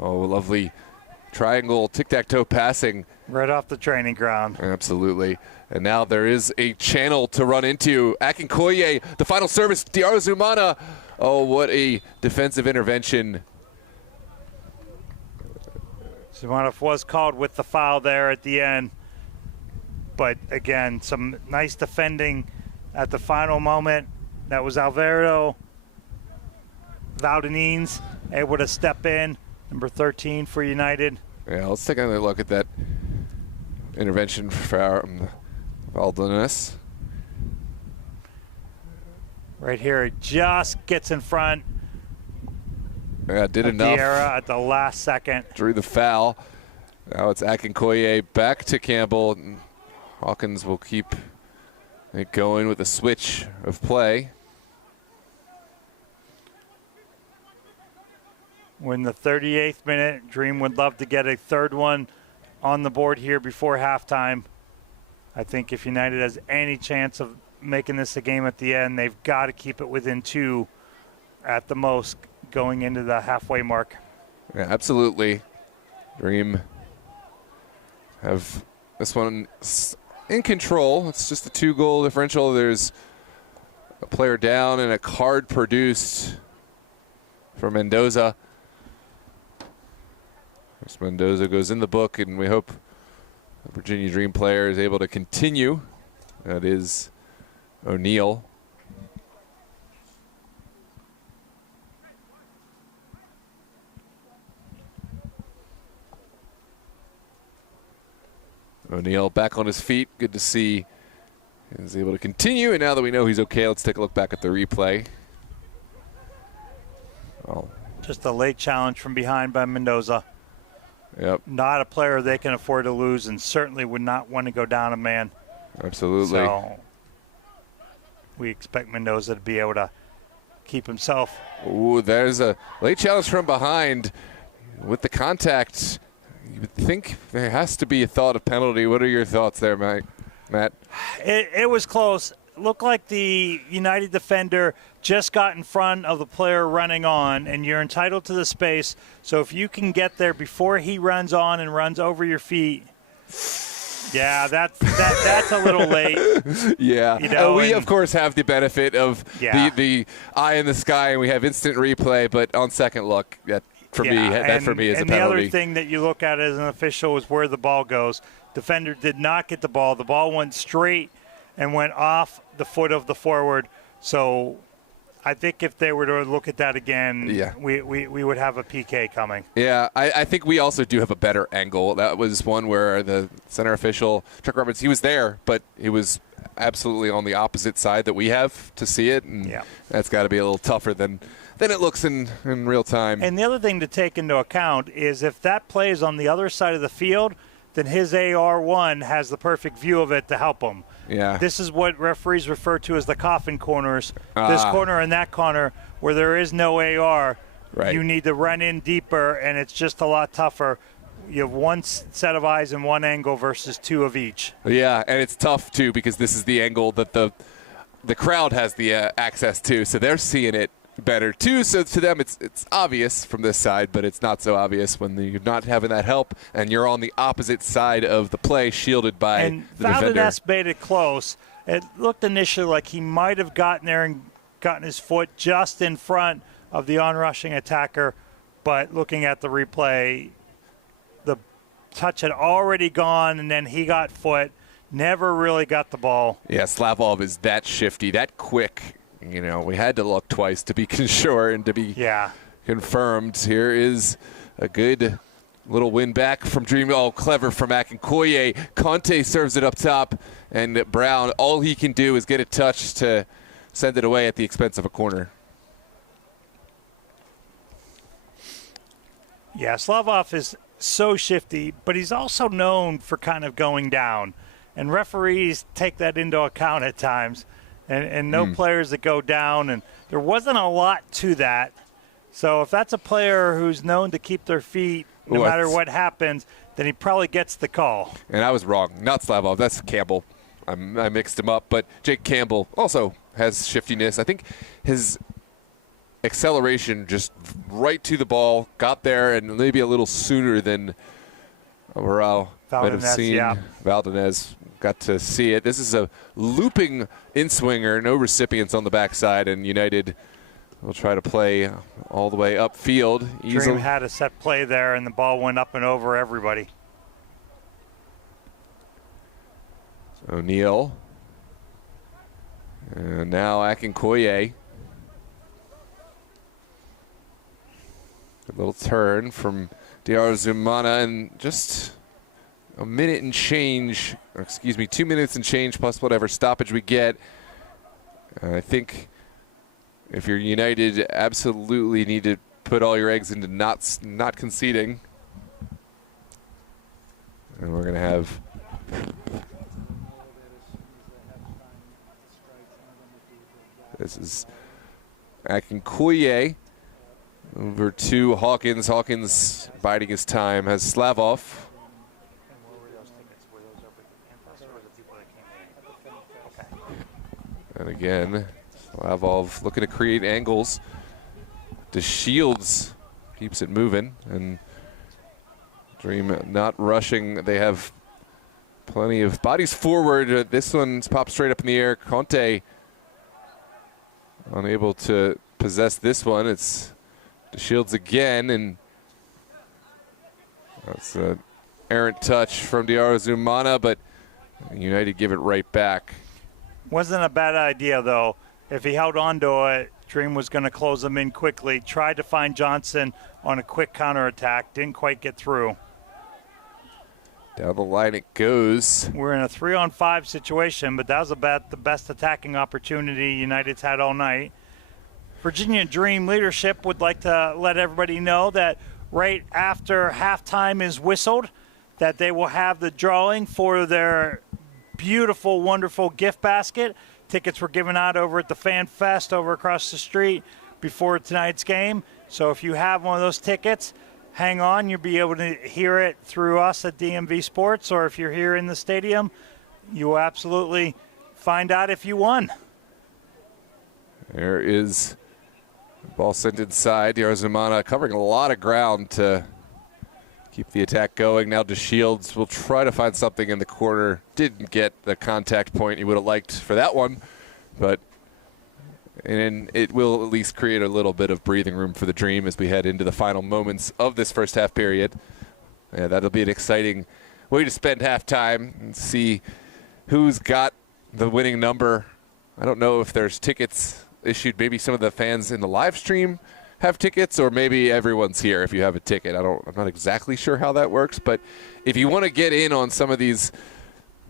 Oh, lovely triangle tic-tac-toe passing. Right off the training ground. Absolutely. And now there is a channel to run into. Akinkoye, the final service, Diarzumana. Oh, what a defensive intervention. Zumanov was called with the foul there at the end. But again, some nice defending at the final moment. That was Alvaro Valdenines able to step in, number 13 for United. Yeah, let's take another look at that intervention from Valdenines. Right here, it just gets in front. Yeah, did enough. Vieira at the last second. Drew the foul. Now it's Akinkoye back to Campbell. Hawkins will keep it going with a switch of play. We're in the 38th minute. Dream would love to get a third one on the board here before halftime. I think if United has any chance of making this a game at the end, they've got to keep it within 2 at the most going into the halfway mark. Yeah, absolutely. Dream have this one in control. It's just a 2-goal differential. There's a player down and a card produced for Mendoza. Mendoza goes in the book, and we hope the Virginia Dream player is able to continue. That is O'Neal. O'Neal back on his feet. Good to see he's able to continue. And now that we know he's okay, let's take a look back at the replay. Oh. Just a late challenge from behind by Mendoza. Yep. Not a player they can afford to lose, and certainly would not want to go down a man. Absolutely. So we expect Mendoza to be able to keep himself. Ooh, there's a late challenge from behind. With the contact, you would think there has to be a thought of penalty. What are your thoughts there, Matt? It was close. Looked like the United defender just got in front of the player running on, and you're entitled to the space. So if you can get there before he runs on and runs over your feet, yeah, that's a little late. Yeah, you know, we of course have the benefit of the eye in the sky, and we have instant replay. But on second look, that for me is a penalty. And the other thing that you look at as an official is where the ball goes. Defender did not get the ball. The ball went straight and went off the foot of the forward. So I think if they were to look at that again, we would have a PK coming. Yeah, I think we also do have a better angle. That was one where the center official, Chuck Roberts, he was there, but he was absolutely on the opposite side that we have to see it. And that's got to be a little tougher than than it looks in real time. And the other thing to take into account is if that play is on the other side of the field, then his AR1 has the perfect view of it to help him. Yeah. This is what referees refer to as the coffin corners. This corner and that corner where there is no AR, right. You need to run in deeper, and it's just a lot tougher. You have one set of eyes in one angle versus two of each. Yeah, and it's tough, too, because this is the angle that the crowd has the access to, so they're seeing it better, too. So to them, it's obvious from this side, but it's not so obvious when you're not having that help, and you're on the opposite side of the play, shielded by the defender. And Valdez made it close. It looked initially like he might have gotten there and gotten his foot just in front of the onrushing attacker, but looking at the replay, the touch had already gone, and then he got foot, never really got the ball. Yeah, Slavov is that shifty, that quick. You know, we had to look twice to be sure and to be confirmed. Here is a good little win back from Dream. Oh, clever from Akinkoye. Conte serves it up top, and Brown, all he can do is get a touch to send it away at the expense of a corner. Yeah, Slavov is so shifty, but he's also known for kind of going down. And referees take that into account at times. And no players that go down. And there wasn't a lot to that. So if that's a player who's known to keep their feet no matter what happens, then he probably gets the call. And I was wrong. Not Slavov. That's Campbell. I mixed him up. But Jake Campbell also has shiftiness. I think his acceleration just right to the ball, got there, and maybe a little sooner than Morale might have seen. Yeah. Valdez got to see it. This is a looping in-swinger, no recipients on the backside, and United will try to play all the way upfield. Dream had a set play there, and the ball went up and over everybody. So O'Neal. And now Akinkoye. A little turn from Diarra Zumana, and just a minute and change, 2 minutes and change plus whatever stoppage we get. I think if you're United, absolutely need to put all your eggs into not conceding. And we're going to have this is Akinkoye over to Hawkins. Hawkins biding his time, has Slavov. And again, Slavov looking to create angles. DeShields keeps it moving, and Dream not rushing. They have plenty of bodies forward. This one's popped straight up in the air. Conte unable to possess this one. It's DeShields again, and that's an errant touch from Diarra Zumana, but United give it right back. Wasn't a bad idea, though. If he held on to it, Dream was going to close them in quickly. Tried to find Johnson on a quick counterattack. Didn't quite get through. Down the line it goes. We're in a 3-on-5 situation, but that was about the best attacking opportunity United's had all night. Virginia Dream leadership would like to let everybody know that right after halftime is whistled, that they will have the drawing for their beautiful, wonderful gift basket. Tickets were given out over at the Fan Fest over across the street before tonight's game. So if you have one of those tickets, hang on. You'll be able to hear it through us at DMV Sports, or if you're here in the stadium, you will absolutely find out if you won. There is ball sent inside. Diarra Zumana covering a lot of ground to keep the attack going. Now DeShields will try to find something in the corner. Didn't get the contact point he would have liked for that one, but and it will at least create a little bit of breathing room for the Dream as we head into the final moments of this first half period. Yeah, that'll be an exciting way to spend halftime and see who's got the winning number. I don't know if there's tickets issued. Maybe some of the fans in the live stream have tickets, or maybe everyone's here if you have a ticket. I'm not exactly sure how that works, but if you want to get in on some of these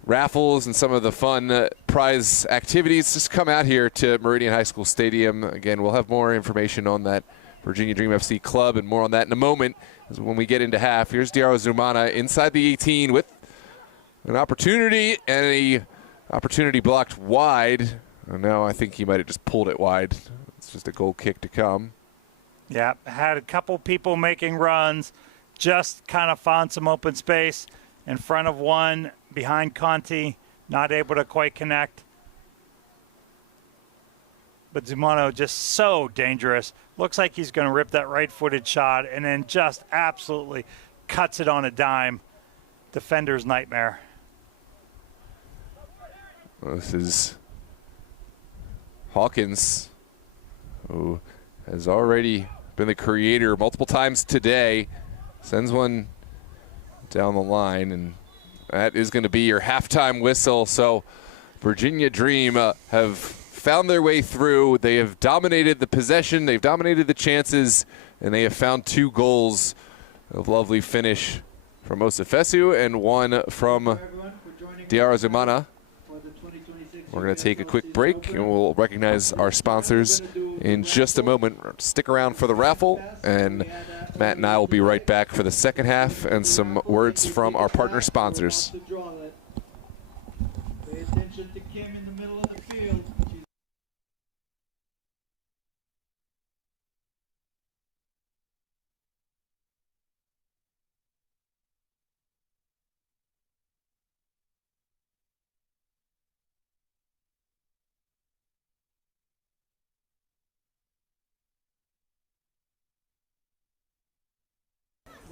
raffles and some of the fun prize activities, just come out here to Meridian High School Stadium. Again, we'll have more information on that Virginia Dream FC club and more on that in a moment when we get into half. Here's Diarra Zumana inside the 18 with an opportunity, and a opportunity blocked wide. Oh, no, I think he might have just pulled it wide. It's just a goal kick to come. Yeah, had a couple people making runs, just kind of found some open space in front of one, behind Conti, not able to quite connect. But Zumano just so dangerous. Looks like he's going to rip that right-footed shot and then just absolutely cuts it on a dime. Defender's nightmare. Well, this is Hawkins, who has already been the creator multiple times today. Sends one down the line, and that is going to be your halftime whistle. So Virginia Dream have found their way through. They have dominated the possession, they've dominated the chances, and they have found 2 goals. A lovely finish from Osefesu and one from Diarra Zumana. We're going to take a quick break, and we'll recognize our sponsors in just a moment. Stick around for the raffle, and Matt and I will be right back for the second half and some words from our partner sponsors. Pay attention to Kim in the middle of the field.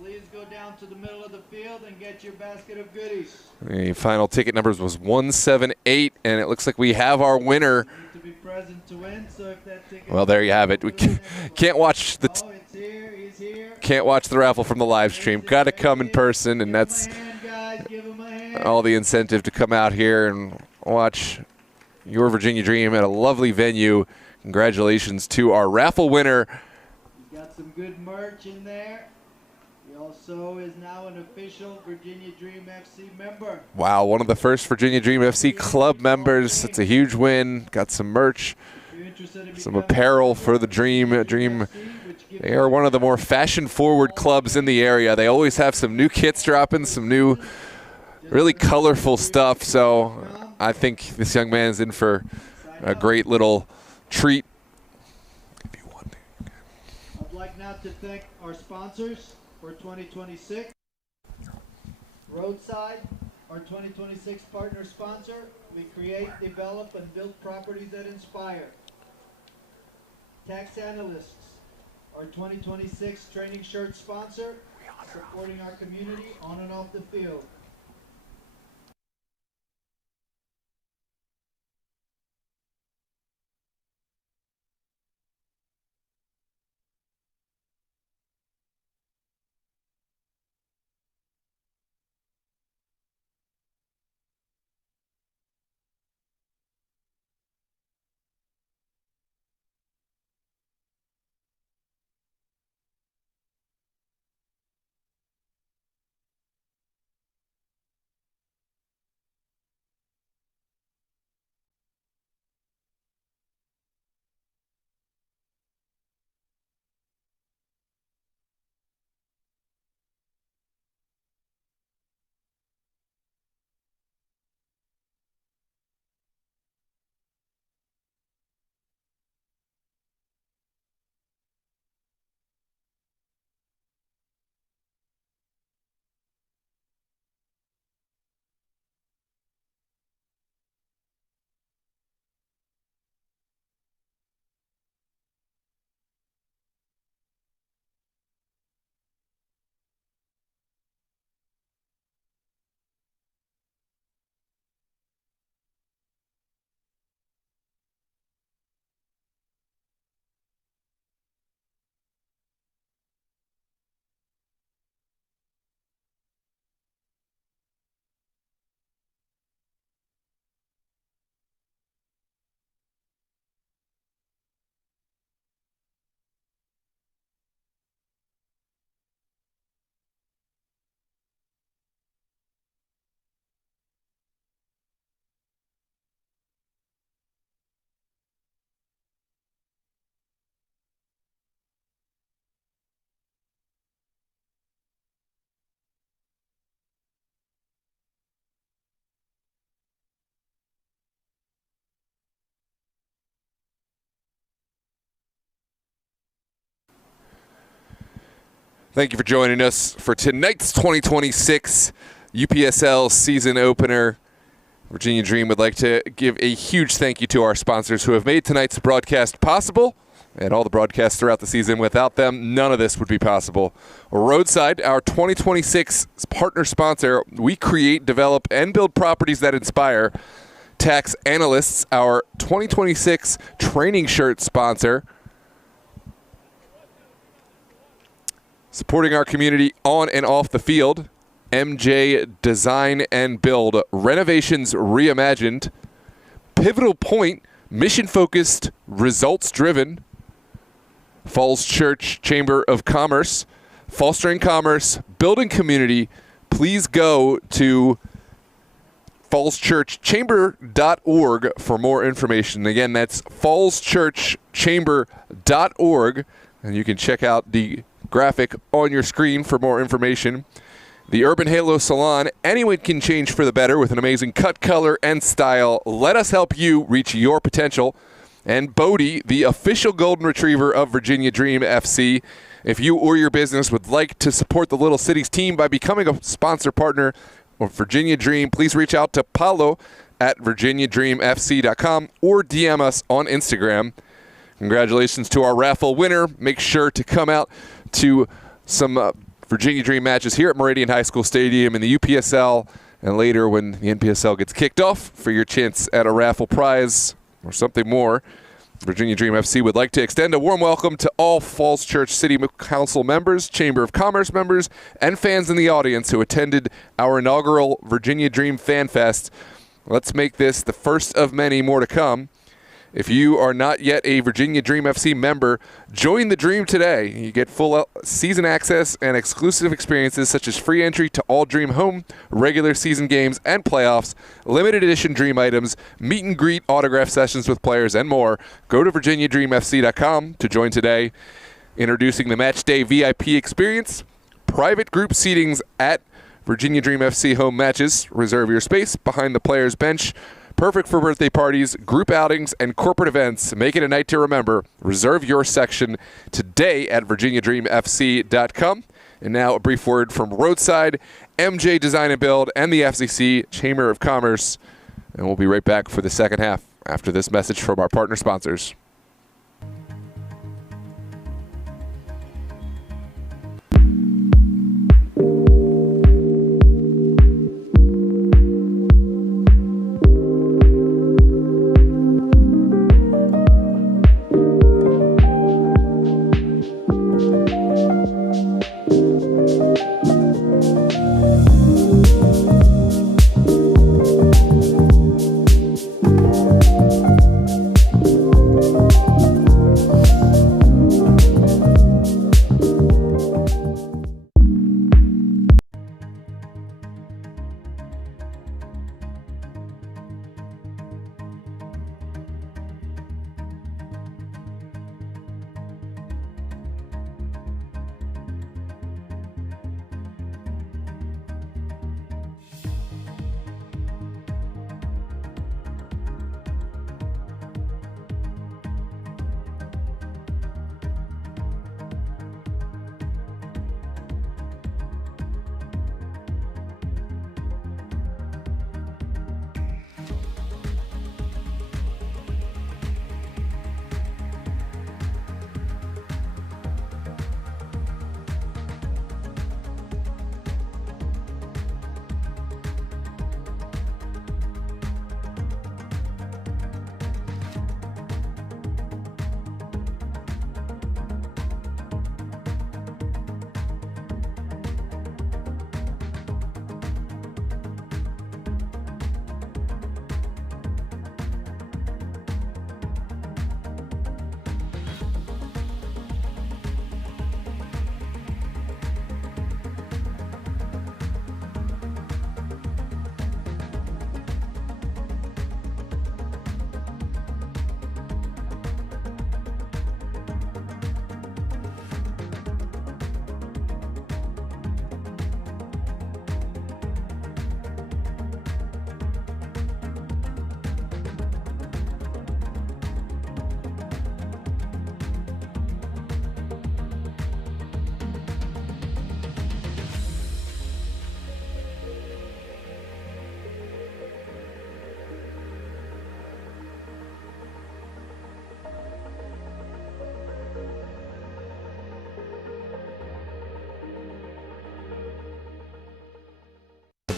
Please go down to the middle of the field and get your basket of goodies. The final ticket numbers was 178, and it looks like we have our winner. Need to be present to win, so if that ticket Well, there you have it. We can't watch the Oh, it's here, he's here. can't watch the raffle from the live stream. Got to come in person, and that's Give him a hand, guys. Give him a hand. all the incentive to come out here and watch your Virginia Dream at a lovely venue. Congratulations to our raffle winner. He's got some good merch in there. He also is now an official Virginia Dream FC member. Wow, one of the first Virginia Dream FC club members. It's a huge win. Got some merch, If you're interested in some becoming apparel a for the member Dream. of Dream, FC, which gives they are one of the more fashion-forward clubs in the area. They always have some new kits dropping, some new, really colorful stuff. So I think this young man's in for a great little treat. I'd like now to thank our sponsors for 2026. Roadside, our 2026 partner sponsor. We create, develop, and build properties that inspire. Tax Analysts, our 2026 training shirt sponsor, supporting our community on and off the field. Thank you for joining us for tonight's 2026 UPSL season opener. Virginia Dream would like to give a huge thank you to our sponsors who have made tonight's broadcast possible and all the broadcasts throughout the season. Without them, none of this would be possible. Roadside, our 2026 partner sponsor. We create, develop, and build properties that inspire. Tax Analysts, our 2026 training shirt sponsor. Supporting our community on and off the field. MJ Design and Build, Renovations Reimagined. Pivotal Point, mission-focused, results-driven. Falls Church Chamber of Commerce, fostering commerce, building community. Please go to fallschurchchamber.org for more information. Again, that's fallschurchchamber.org, and you can check out the graphic on your screen for more information. The Urban Halo Salon, anyone can change for the better with an amazing cut, color, and style. Let us help you reach your potential. And Bodie, the official golden retriever of Virginia Dream FC. If you or your business would like to support the Little Cities team by becoming a sponsor partner of Virginia Dream, please reach out to Paulo at virginiadreamfc.com or DM us on Instagram. Congratulations to our raffle winner. Make sure to come out to some Virginia Dream matches here at Meridian High School Stadium in the UPSL, and later when the NPSL gets kicked off for your chance at a raffle prize or something more. Virginia Dream FC would like to extend a warm welcome to all Falls Church City Council members, Chamber of Commerce members, and fans in the audience who attended our inaugural Virginia Dream Fan Fest. Let's make this the first of many more to come. If you are not yet a Virginia Dream FC member, join the Dream today. You get full season access and exclusive experiences such as free entry to all Dream home, regular season games, and playoffs, limited edition Dream items, meet and greet autograph sessions with players, and more. Go to virginiadreamfc.com to join today. Introducing the Match Day VIP experience, private group seatings at Virginia Dream FC home matches. Reserve your space behind the players' bench. Perfect for birthday parties, group outings, and corporate events. Make it a night to remember. Reserve your section today at virginiadreamfc.com. And now a brief word from Roadside, MJ Design and Build, and the FCC Chamber of Commerce. And we'll be right back for the second half after this message from our partner sponsors.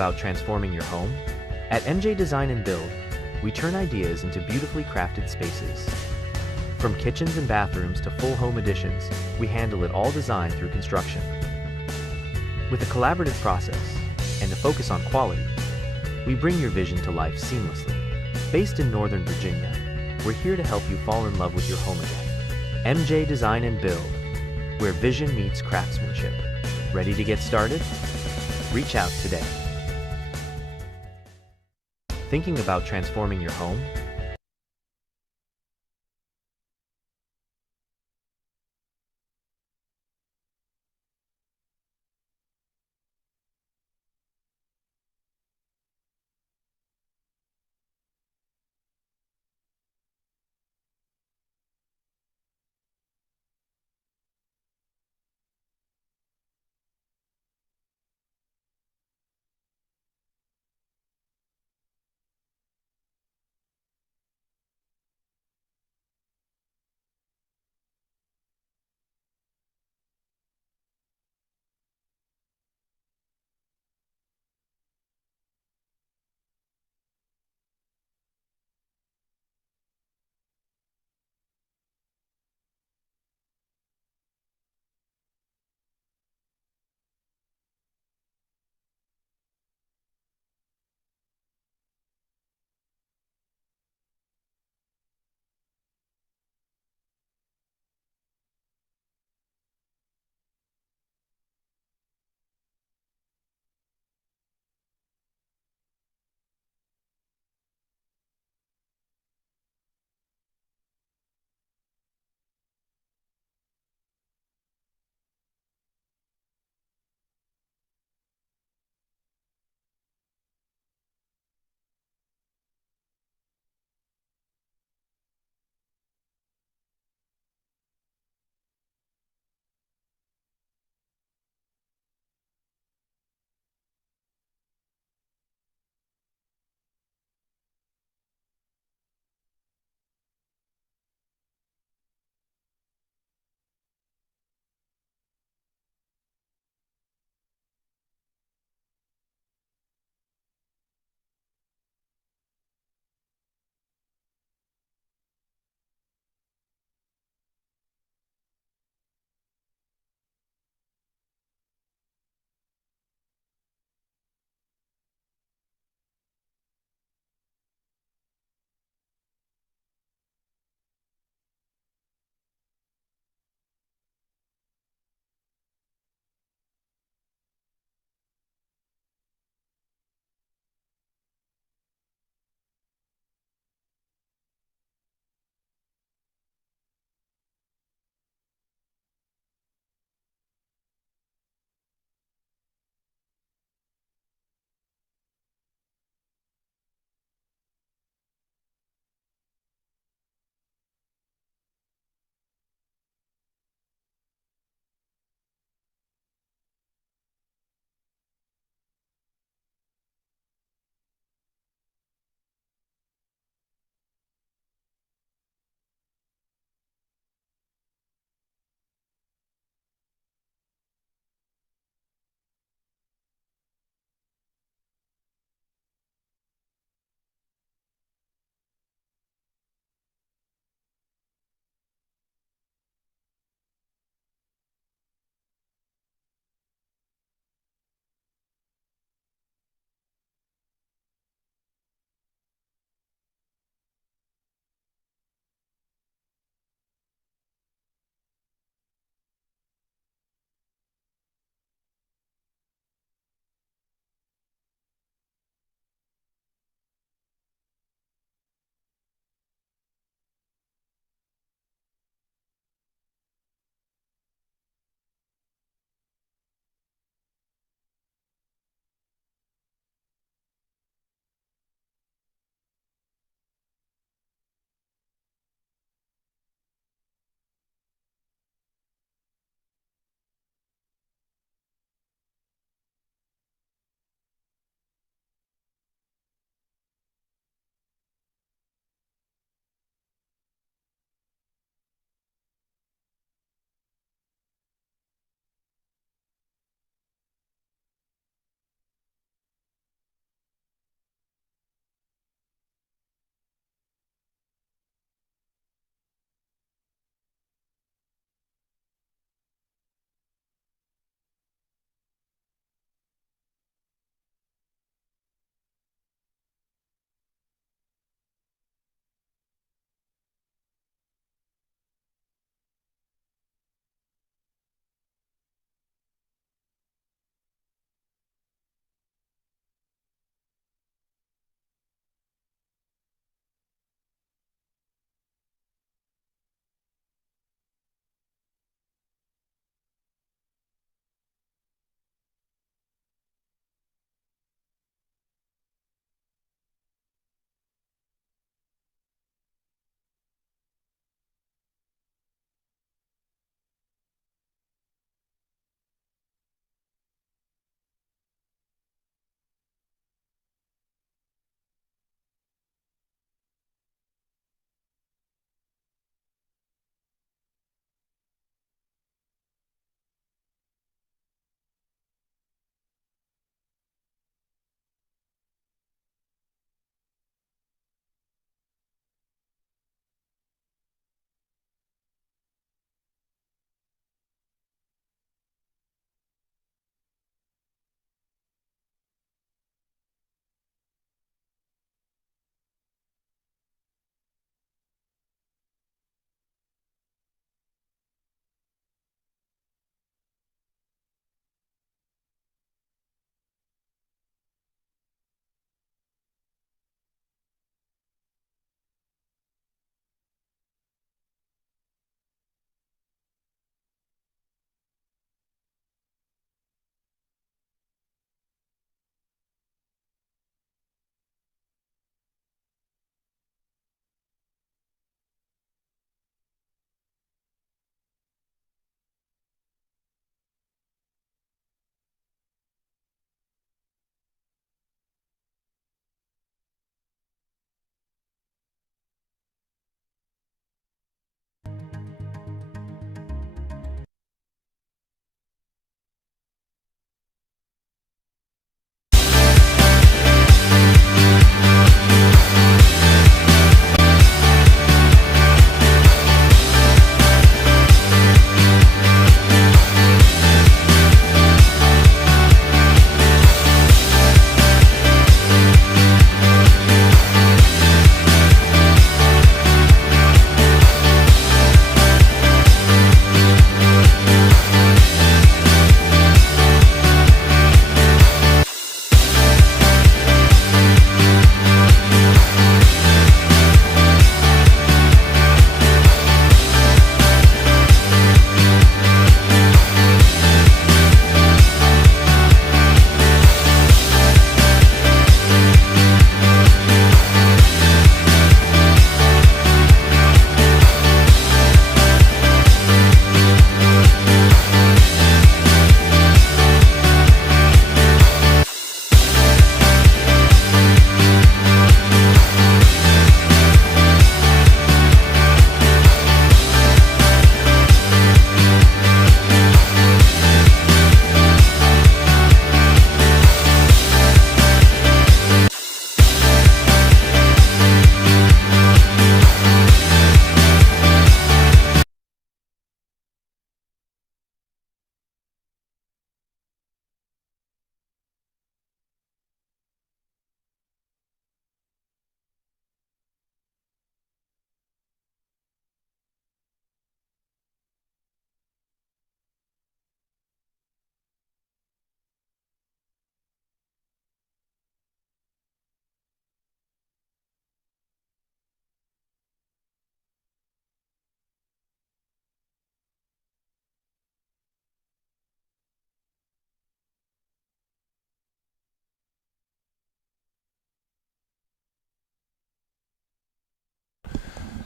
about transforming your home? At MJ Design and Build, we turn ideas into beautifully crafted spaces. From kitchens and bathrooms to full home additions, we handle it all designed through construction. With a collaborative process and a focus on quality, we bring your vision to life seamlessly. Based in Northern Virginia, we're here to help you fall in love with your home again. MJ Design and Build, where vision meets craftsmanship. Ready to get started? Reach out today. Thinking about transforming your home?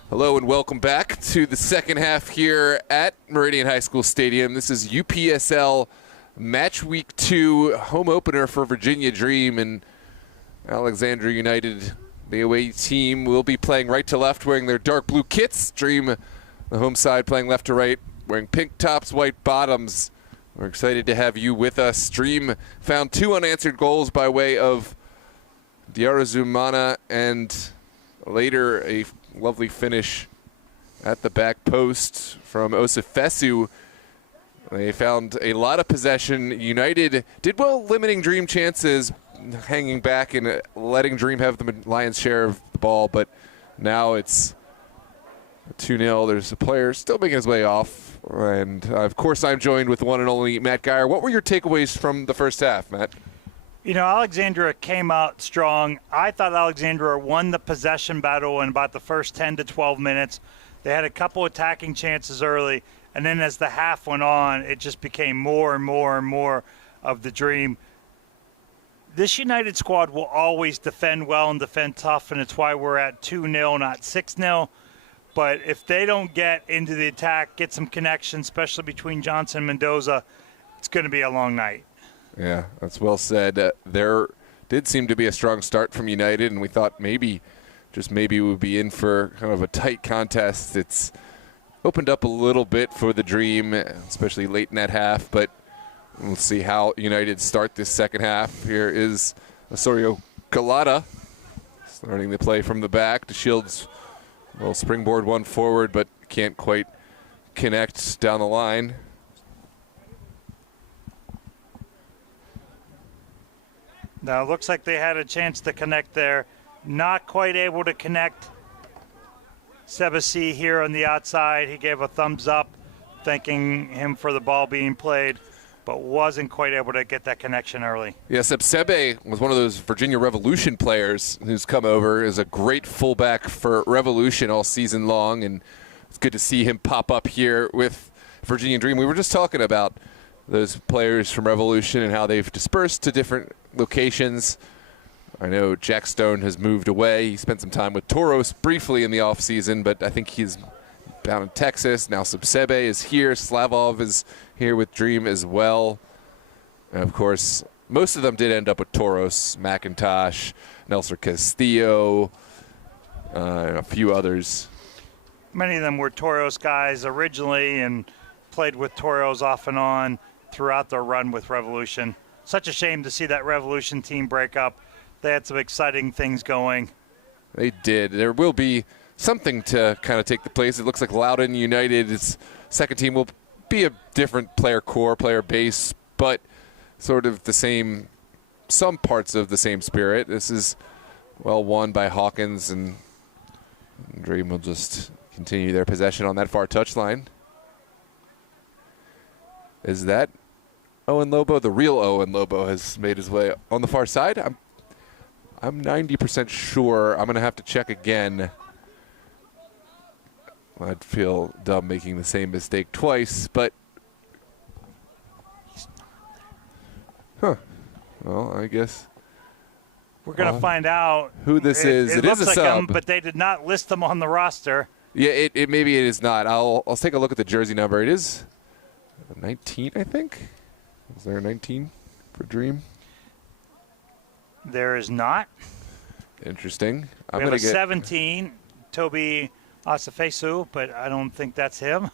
Hello and welcome back to the second half here at Meridian High School Stadium. This is UPSL Match Week 2 home opener for Virginia Dream, and Alexandria United, the away team, will be playing right to left wearing their dark blue kits. Dream, the home side, playing left to right wearing pink tops, white bottoms. We're excited to have you with us. Dream found 2 unanswered goals by way of Diarazumana and later a lovely finish at the back post from Osifesu. They found a lot of possession. United did well limiting Dream chances, hanging back and letting Dream have the lion's share of the ball, but now it's 2-0. There's a player still making his way off, and of course I'm joined with the one and only Matt Geyer. What were your takeaways from the first half, Matt? You know, Alexandria came out strong. I thought Alexandria won the possession battle in about the first 10 to 12 minutes. They had a couple attacking chances early, and then as the half went on, it just became more and more and more of the Dream. This United squad will always defend well and defend tough, and it's why we're at 2-0, not 6-0. But if they don't get into the attack, get some connection, especially between Johnson and Mendoza, it's going to be a long night. Yeah, that's well said. There did seem to be a strong start from United, and we thought maybe, just maybe, we would be in for kind of a tight contest. It's opened up a little bit for the Dream, especially late in that half, but we'll see how United start this second half. Here is Osorio Galata starting the play from the back. DeShields will springboard one forward, but can't quite connect down the line. Now, it looks like they had a chance to connect there. Not quite able to connect. Sebasi here on the outside. He gave a thumbs up, thanking him for the ball being played, but wasn't quite able to get that connection early. Yes, Sebe was one of those Virginia Revolution players who's come over, is a great fullback for Revolution all season long, and it's good to see him pop up here with Virginia Dream. We were just talking about those players from Revolution and how they've dispersed to different locations. I know Jack Stone has moved away. He spent some time with Toros briefly in the offseason, but I think he's down in Texas. Now Subsebe is here. Slavov is here with Dream as well. And of course, most of them did end up with Toros, McIntosh, Nelson Castillo, and a few others. Many of them were Toros guys originally and played with Toros off and on throughout their run with Revolution. Such a shame to see that Revolution team break up. They had some exciting things going. They did. There will be something to kind of take the place. It looks like Loudoun United's second team will be a different player core, player base, but sort of the same, some parts of the same spirit. This is well won by Hawkins, and Dream will just continue their possession on that far touchline. Is that Owen Lobo? The real Owen Lobo has made his way on the far side. I'm 90% sure. I'm going to have to check again. I'd feel dumb making the same mistake twice, but well, I guess we're going to find out who this is. It is looks a like sub, him, but they did not list them on the roster. Yeah, it maybe it is not. I'll take a look at the jersey number. It is 19, I think. Is there a 19 for Dream? There is not. Interesting. We have a 17, Toby Asafesu, but I don't think that's him.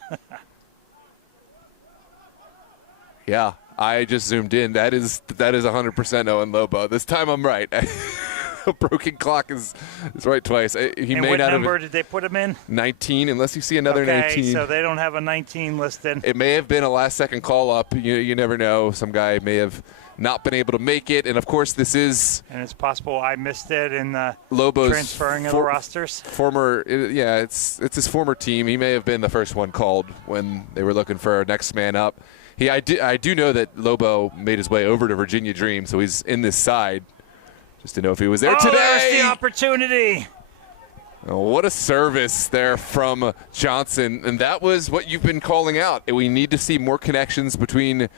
Yeah, I just zoomed in. That is 100% Owen Lobo. This time I'm right. A broken clock is right twice. He and may what not number have did they put him in? 19, unless you see another okay, 19. So they don't have a 19 listed. It may have been a last-second call-up. You never know. Some guy may have not been able to make it. And, of course, this is... And it's possible I missed it in the Lobo's transferring of the rosters. It's his former team. He may have been the first one called when they were looking for our next man up. I do know that Lobo made his way over to Virginia Dream, so he's in this side. Just to know if he was there today. There's the opportunity. Oh, what a service there from Johnson. And that was what you've been calling out. We need to see more connections between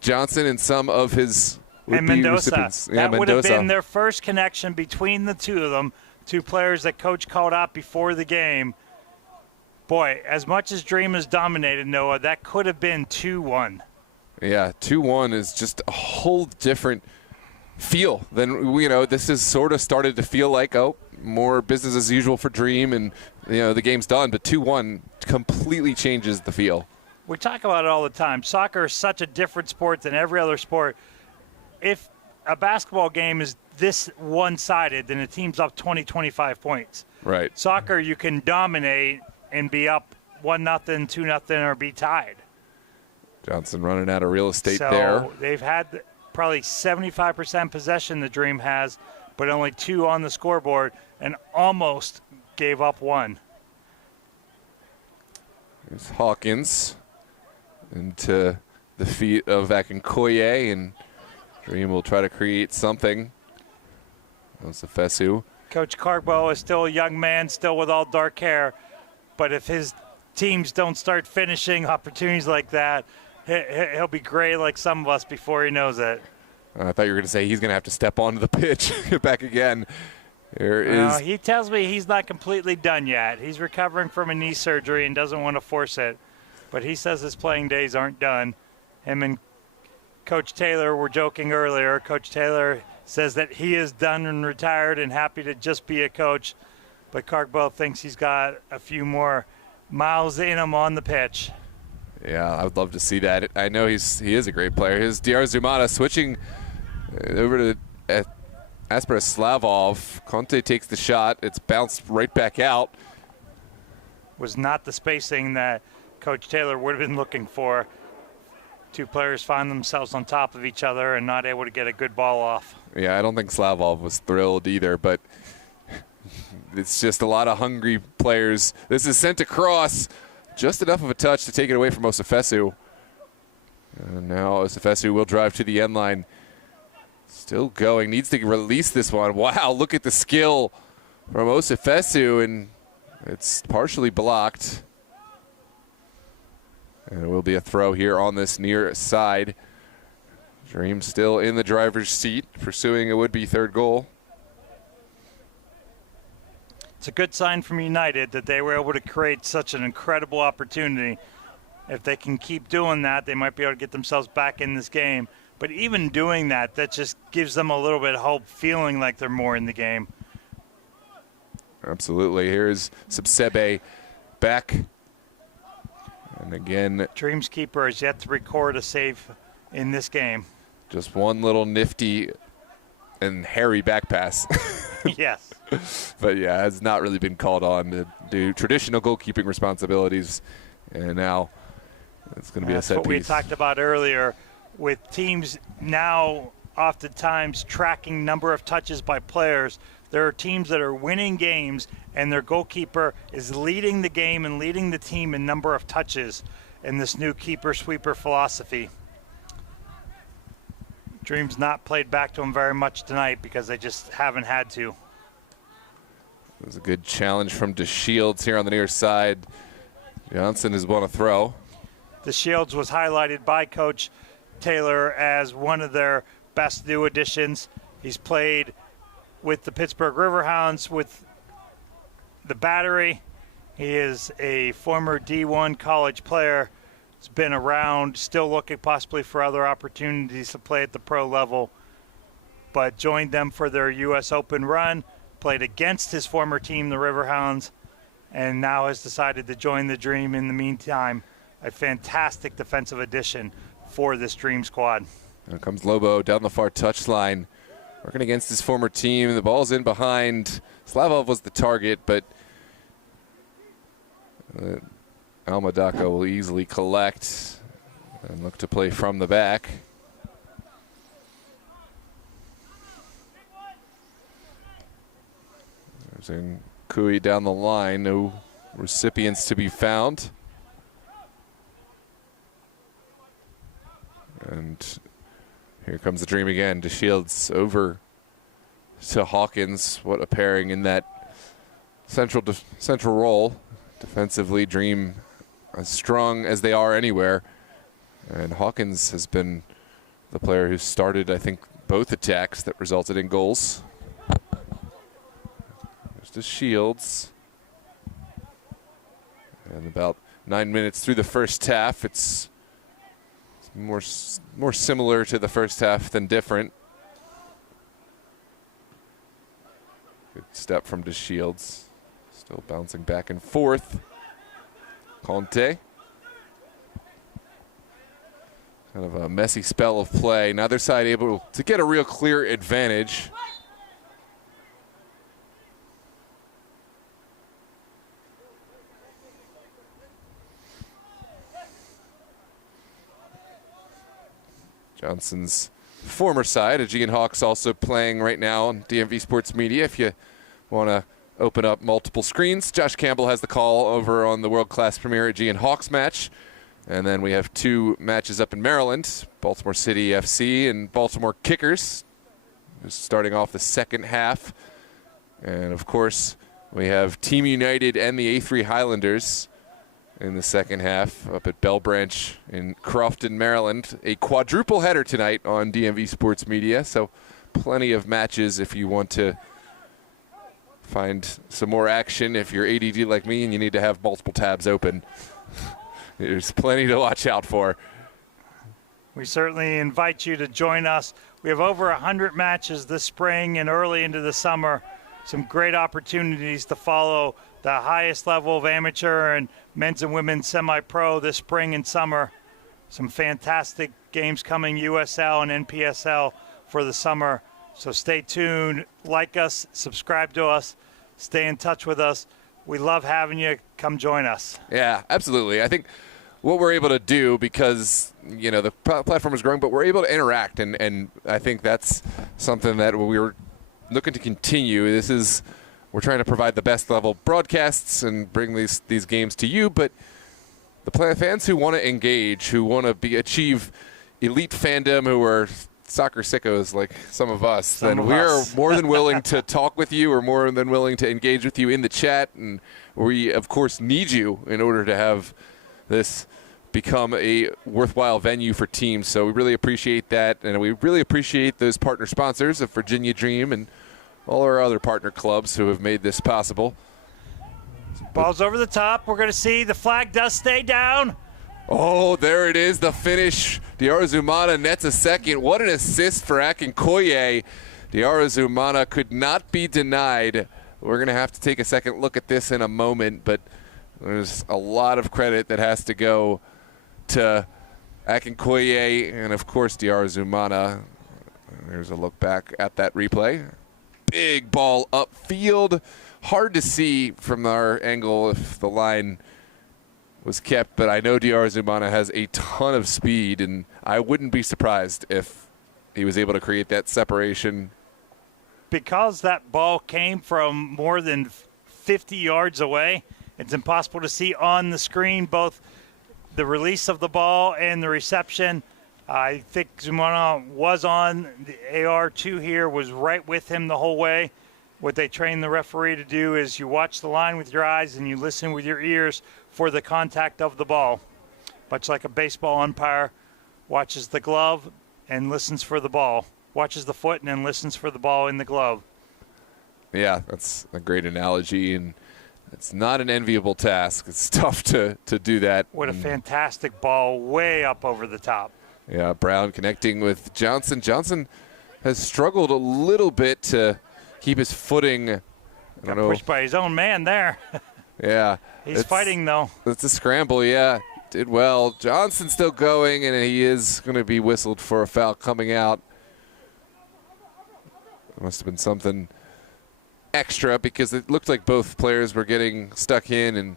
Johnson and some of his Mendoza. recipients. That would have been their first connection between the two of them, two players that Coach called out before the game. Boy, as much as Dream has dominated, Noah, that could have been 2-1. Yeah, 2-1 is just a whole different feel than, this has sort of started to feel like, more business as usual for Dream, and, the game's done. But 2-1 completely changes the feel. We talk about it all the time. Soccer is such a different sport than every other sport. If a basketball game is this one-sided, then a team's up 20, 25 points. Right. Soccer, you can dominate and be up 1-0, 2-0, or be tied. Johnson running out of real estate so there. They've had probably 75% possession, the Dream has, but only 2 on the scoreboard, and almost gave up 1. There's Hawkins into the feet of Akinkoye, and Dream will try to create something. Osefesu. Coach Carbo is still a young man, still with all dark hair, but if his teams don't start finishing opportunities like that, he'll be gray like some of us before he knows it. I thought you were going to say he's going to have to step onto the pitch back again. He tells me he's not completely done yet. He's recovering from a knee surgery and doesn't want to force it. But he says his playing days aren't done. Him and Coach Taylor were joking earlier. Coach Taylor says that he is done and retired and happy to just be a coach. But Cargwell thinks he's got a few more miles in him on the pitch. Yeah, I would love to see that. I know he is a great player. Here's Dr. Zumata switching over to Asper Slavov. Conte takes the shot. It's bounced right back out. Was not the spacing that Coach Taylor would have been looking for. 2 players find themselves on top of each other and not able to get a good ball off. Yeah, I don't think Slavov was thrilled either, but it's just a lot of hungry players. This is sent across. Just enough of a touch to take it away from Osefesu. And now Osefesu will drive to the end line. Still going. Needs to release this one. Wow, look at the skill from Osefesu, and it's partially blocked. And it will be a throw here on this near side. Dream still in the driver's seat, pursuing a would-be 3rd goal. It's a good sign from United that they were able to create such an incredible opportunity. If they can keep doing that, they might be able to get themselves back in this game. But even doing that, that just gives them a little bit of hope, feeling like they're more in the game. Absolutely. Here's Subsebe back. And again, Dream's keeper has yet to record a save in this game. Just one little nifty and hairy back pass. Yes. But yeah, has not really been called on to do traditional goalkeeping responsibilities. And now it's going to be a set piece. That's what we talked about earlier with teams now oftentimes tracking number of touches by players. There are teams that are winning games and their goalkeeper is leading the game and leading the team in number of touches in this new keeper-sweeper philosophy. Dream's not played back to him very much tonight because they just haven't had to. It was a good challenge from DeShields here on the near side. Johnson has won a throw. DeShields was highlighted by Coach Taylor as one of their best new additions. He's played with the Pittsburgh Riverhounds, with the Battery. He is a former D1 college player. He's been around, still looking possibly for other opportunities to play at the pro level, but joined them for their U.S. Open run, played against his former team, the Riverhounds, and now has decided to join the Dream in the meantime. A fantastic defensive addition for this Dream squad. Here comes Lobo down the far touchline, working against his former team. The ball's in behind. Slavov was the target, but Almadaka will easily collect and look to play from the back. There's Kui down the line. No recipients to be found. And here comes the Dream again. DeShields over to Hawkins. What a pairing in that central role. Defensively, Dream as strong as they are anywhere. And Hawkins has been the player who started, I think, both attacks that resulted in goals. There's DeShields. And about 9 minutes through the first half, it's more similar to the first half than different. Good step from DeShields. Still bouncing back and forth. Conte. Kind of a messy spell of play. Neither side able to get a real clear advantage. Johnson's former side, Aegean Hawks, also playing right now on DMV Sports Media. If you want to open up multiple screens, Josh Campbell has the call over on the world-class premier Aegean Hawks match. And then we have 2 matches up in Maryland, Baltimore City FC and Baltimore Kickers, just starting off the second half. And, of course, we have Team United and the A3 Highlanders in the second half up at Bell Branch in Crofton, Maryland. A quadruple header tonight on DMV Sports Media, so plenty of matches if you want to find some more action. If you're ADD like me and you need to have multiple tabs open, there's plenty to watch out for. We certainly invite you to join us. We have over 100 matches this spring and early into the summer. Some great opportunities to follow the highest level of amateur and men's and women's semi-pro this spring and summer. Some fantastic games coming, USL and NPSL for the summer. So stay tuned, like us, subscribe to us, stay in touch with us. We love having you. Come join us. Yeah, absolutely. I think what we're able to do, because the platform is growing, but we're able to interact, and I think that's something that we were looking to continue. We're trying to provide the best level broadcasts and bring these games to you, but the fans who want to engage, who want to achieve elite fandom, who are soccer sickos like some of us, then we are more than willing to talk with you. We're more than willing to engage with you in the chat, and we, of course, need you in order to have this become a worthwhile venue for teams. So we really appreciate that, and we really appreciate those partner sponsors of Virginia Dream and all our other partner clubs who have made this possible. Ball's over the top. We're going to see the flag does stay down. Oh, there it is, the finish. Diarra Zumana nets a second. What an assist for Akinkoye. Diarra Zumana could not be denied. We're going to have to take a second look at this in a moment, but there's a lot of credit that has to go to Akinkoye and, of course, Diarra Zumana. There's a look back at that replay. Big ball upfield. Hard to see from our angle if the line was kept, but I know Diarra Zumana has a ton of speed, and I wouldn't be surprised if he was able to create that separation. Because that ball came from more than 50 yards away, it's impossible to see on the screen both the release of the ball and the reception. I think Zumana was on the AR2 here, was right with him the whole way. What they train the referee to do is you watch the line with your eyes and you listen with your ears for the contact of the ball. Much like a baseball umpire watches the glove and listens for the ball, watches the foot and then listens for the ball in the glove. Yeah, that's a great analogy, and it's not an enviable task. It's tough to do that. What a fantastic ball, way up over the top. Yeah, Brown connecting with Johnson. Johnson has struggled a little bit to keep his footing. Got pushed by his own man there. Yeah. He's fighting, though. It's a scramble, yeah. Did well. Johnson's still going, and he is going to be whistled for a foul coming out. It must have been something extra because it looked like both players were getting stuck in, and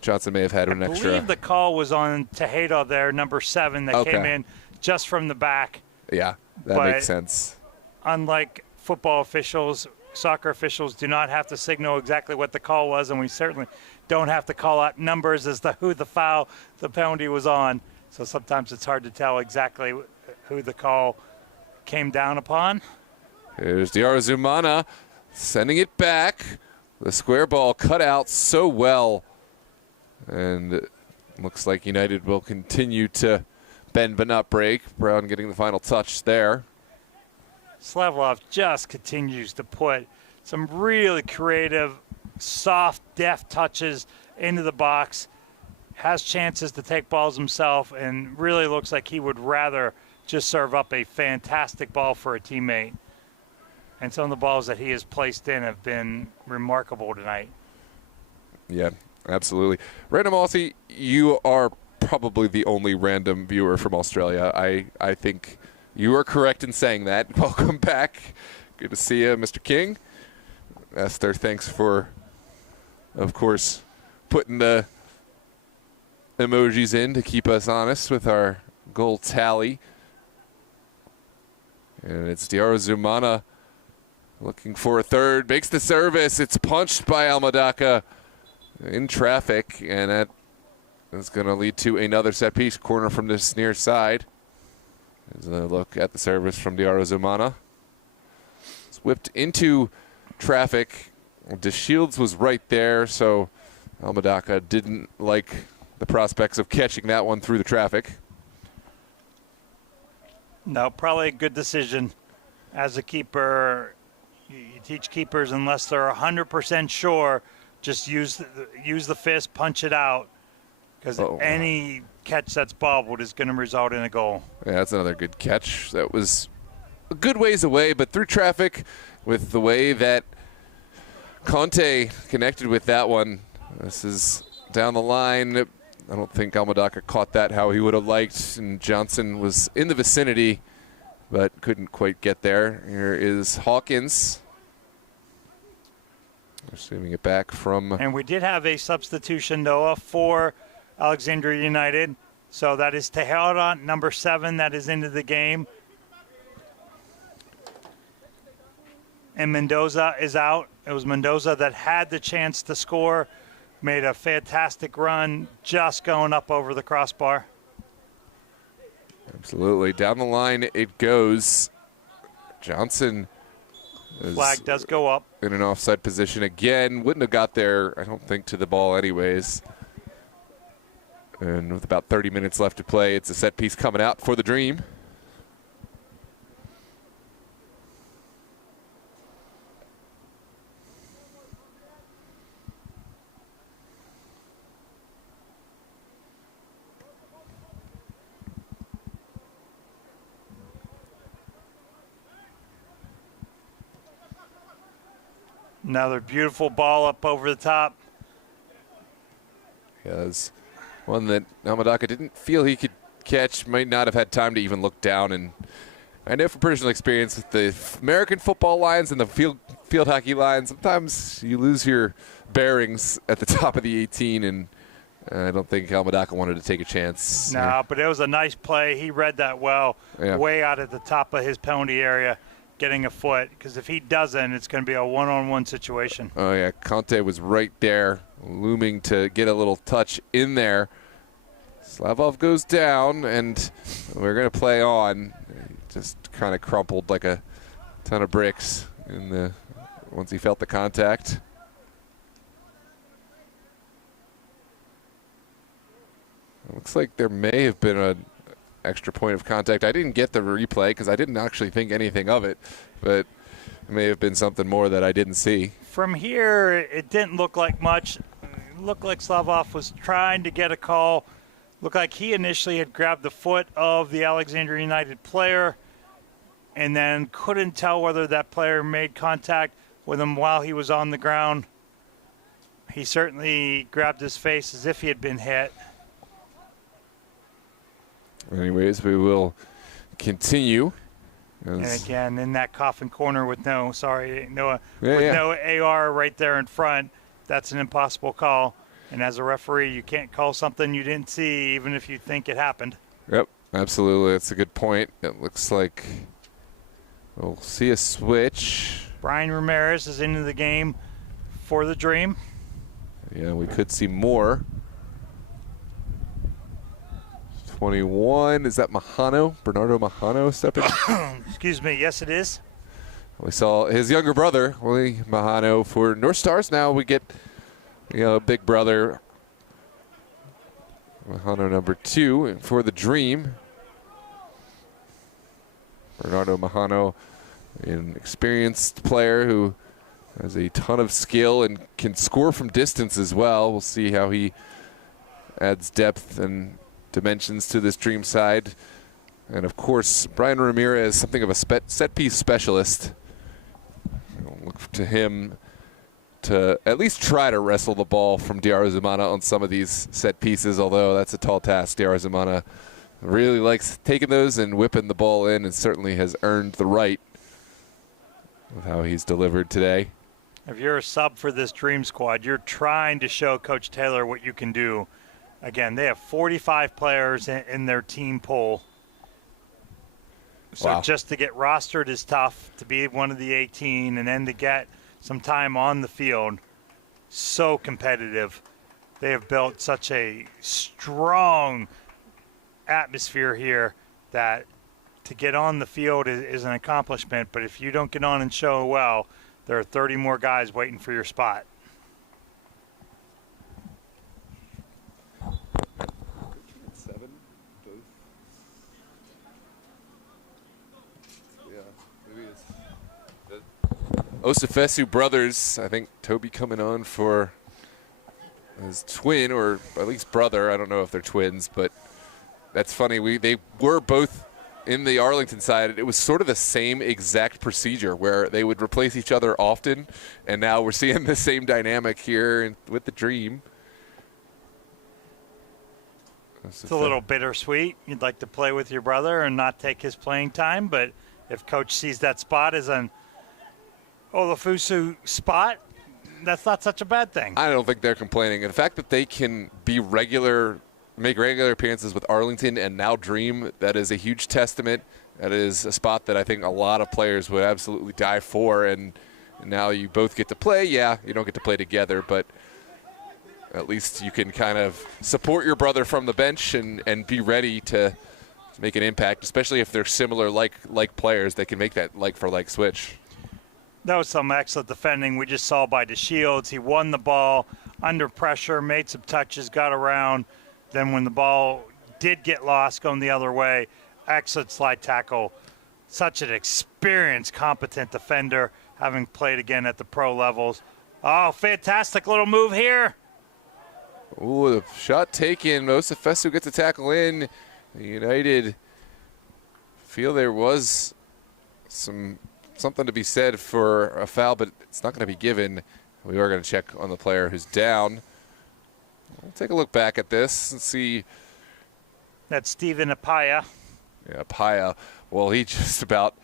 Johnson may have had an extra. I believe the call was on Tejeda there, number 7, that came in just from the back. Yeah, that makes sense. Unlike football officials, soccer officials do not have to signal exactly what the call was, and we certainly don't have to call out numbers as to who the foul, the penalty was on. So sometimes it's hard to tell exactly who the call came down upon. Here's Diarra Zumana sending it back. The square ball cut out so well. And it looks like United will continue to bend but not break. Brown getting the final touch there. Slavlov just continues to put some really creative, soft, deft touches into the box. has chances to take balls himself, and really looks like he would rather just serve up a fantastic ball for a teammate. And some of the balls that he has placed in have been remarkable tonight. Yeah, absolutely. Random Aussie, you are probably the only random viewer from Australia. I think you are correct in saying that. Welcome back. Good to see you, Mr. King. Esther, thanks for, of course, putting the emojis in to keep us honest with our goal tally. And it's Diarra Zumana looking for a third. Makes the service. It's punched by Almadaka in traffic, and that is going to lead to another set piece. Corner from this near side. There's a look at the service from Diarra Zumana. It's whipped into traffic. DeShields was right there, so Almadaka didn't like the prospects of catching that one through the traffic. No, probably a good decision as a keeper. You teach keepers, unless they're 100% sure, just use the fist, punch it out, because any catch that's bobbled is going to result in a goal. Yeah, that's another good catch. That was a good ways away, but through traffic with the way that Conte connected with that one. This is down the line. I don't think Almadaka caught that how he would have liked, and Johnson was in the vicinity but couldn't quite get there. Here is Hawkins receiving it back from... And we did have a substitution, Noah, for Alexandria United. So that is Tejada, number 7, that is into the game. And Mendoza is out. It was Mendoza that had the chance to score. Made a fantastic run, just going up over the crossbar. Absolutely. Down the line it goes. Johnson flag does go up. In an offside position again. Wouldn't have got there, I don't think, to the ball anyways. And with about 30 minutes left to play, it's a set piece coming out for the Dream. Another beautiful ball up over the top. Yeah, that's one that Almadaka didn't feel he could catch, might not have had time to even look down. And I know from personal experience with the American football lines and the field hockey lines, sometimes you lose your bearings at the top of the 18, and I don't think Almadaka wanted to take a chance. No, but it was a nice play. He read that well, way out at the top of his penalty area, getting a foot, because if he doesn't, it's going to be a one-on-one situation. Oh, yeah, Conte was right there, looming to get a little touch in there. Slavov goes down, and we're going to play on. Just kind of crumpled like a ton of bricks once he felt the contact. It looks like there may have been an extra point of contact. I didn't get the replay because I didn't actually think anything of it, but it may have been something more that I didn't see. From here, it didn't look like much. It looked like Slavov was trying to get a call. Looked like he initially had grabbed the foot of the Alexandria United player and then couldn't tell whether that player made contact with him while he was on the ground. He certainly grabbed his face as if he had been hit. Anyways, we will continue. And again, in that coffin corner with no AR right there in front, that's an impossible call. And as a referee, you can't call something you didn't see, even if you think it happened. Yep, absolutely. That's a good point. It looks like we'll see a switch. Brian Ramirez is into the game for the Dream. Yeah, we could see more. 21, is that Mahano? Bernardo Mahano stepping? Excuse me, yes it is. We saw his younger brother, Willie Mahano, for North Stars. Now we get, big brother, Mahano number 2 for the Dream. Bernardo Mahano, an experienced player who has a ton of skill and can score from distance as well. We'll see how he adds depth and dimensions to this Dream side. And of course, Brian Ramirez, something of a set-piece specialist. Look to him to at least try to wrestle the ball from Diarra Zumana on some of these set pieces, although that's a tall task. Diarra Zumana really likes taking those and whipping the ball in, and certainly has earned the right with how he's delivered today. If you're a sub for this Dream squad, you're trying to show Coach Taylor what you can do. Again, they have 45 players in their team pool. So wow. Just to get rostered is tough, to be one of the 18, and then to get some time on the field. So competitive. They have built such a strong atmosphere here that to get on the field is an accomplishment, but if you don't get on and show well, there are 30 more guys waiting for your spot. Osifesu brothers, I think Toby coming on for his twin, or at least brother. I don't know if they're twins, but that's funny. They were both in the Arlington side. It was sort of the same exact procedure where they would replace each other often, and now we're seeing the same dynamic here with the Dream. It's a little bittersweet. You'd like to play with your brother and not take his playing time, but if Coach sees that spot as an Olafusu spot, that's not such a bad thing. I don't think they're complaining. And the fact that they can be make regular appearances with Arlington and now Dream, that is a huge testament. That is a spot that I think a lot of players would absolutely die for. And now you both get to play. Yeah, you don't get to play together, but at least you can kind of support your brother from the bench and be ready to make an impact, especially if they're similar like players that can make that like-for-like switch. That was some excellent defending we just saw by DeShields. He won the ball under pressure, made some touches, got around. Then when the ball did get lost going the other way, excellent slide tackle. Such an experienced, competent defender, having played again at the pro levels. Oh, fantastic little move here. Ooh, the shot taken. Osifesu gets a tackle in. United feel there was something to be said for a foul, but it's not going to be given. We are going to check on the player who's down. We'll take a look back at this and see. That's Stephen Apaya. Yeah, Apaya. Well, he just about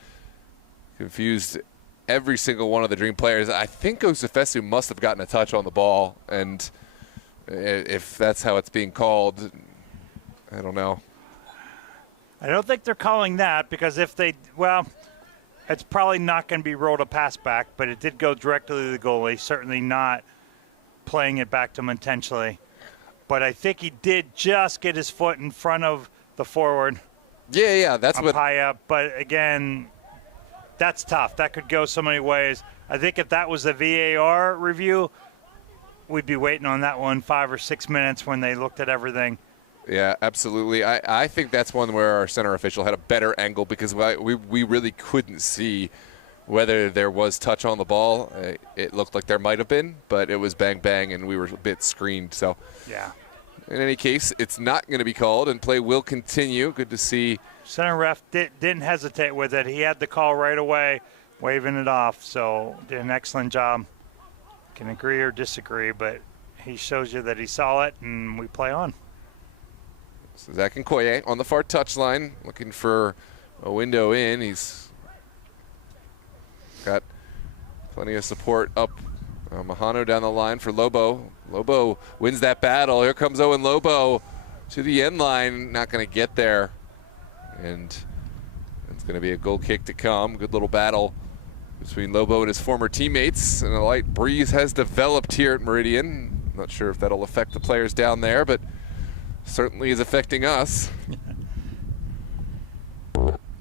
confused every single one of the Dream players. I think Osifesu must have gotten a touch on the ball, and if that's how it's being called, I don't know. I don't think they're calling that, because if they, well, it's probably not going to be rolled a pass back, but it did go directly to the goalie, certainly not playing it back to him intentionally. But I think he did just get his foot in front of the forward. Yeah, that's what. But again, that's tough. That could go so many ways. I think if that was a VAR review, we'd be waiting on that one 5 or 6 minutes when they looked at everything. Yeah, absolutely. I think that's one where our center official had a better angle, because we really couldn't see whether there was touch on the ball. It looked like there might have been, but it was bang, bang, and we were a bit screened. So, yeah. In any case, it's not going to be called, and play will continue. Good to see. Center ref didn't hesitate with it. He had the call right away, waving it off. So did an excellent job. Can agree or disagree, but he shows you that he saw it, and we play on. So Zach Nkoye on the far touchline, looking for a window in. He's got plenty of support up. Mahano down the line for Lobo. Lobo wins that battle. Here comes Owen Lobo to the end line. Not going to get there. And it's going to be a goal kick to come. Good little battle between Lobo and his former teammates. And a light breeze has developed here at Meridian. Not sure if that'll affect the players down there, but certainly is affecting us.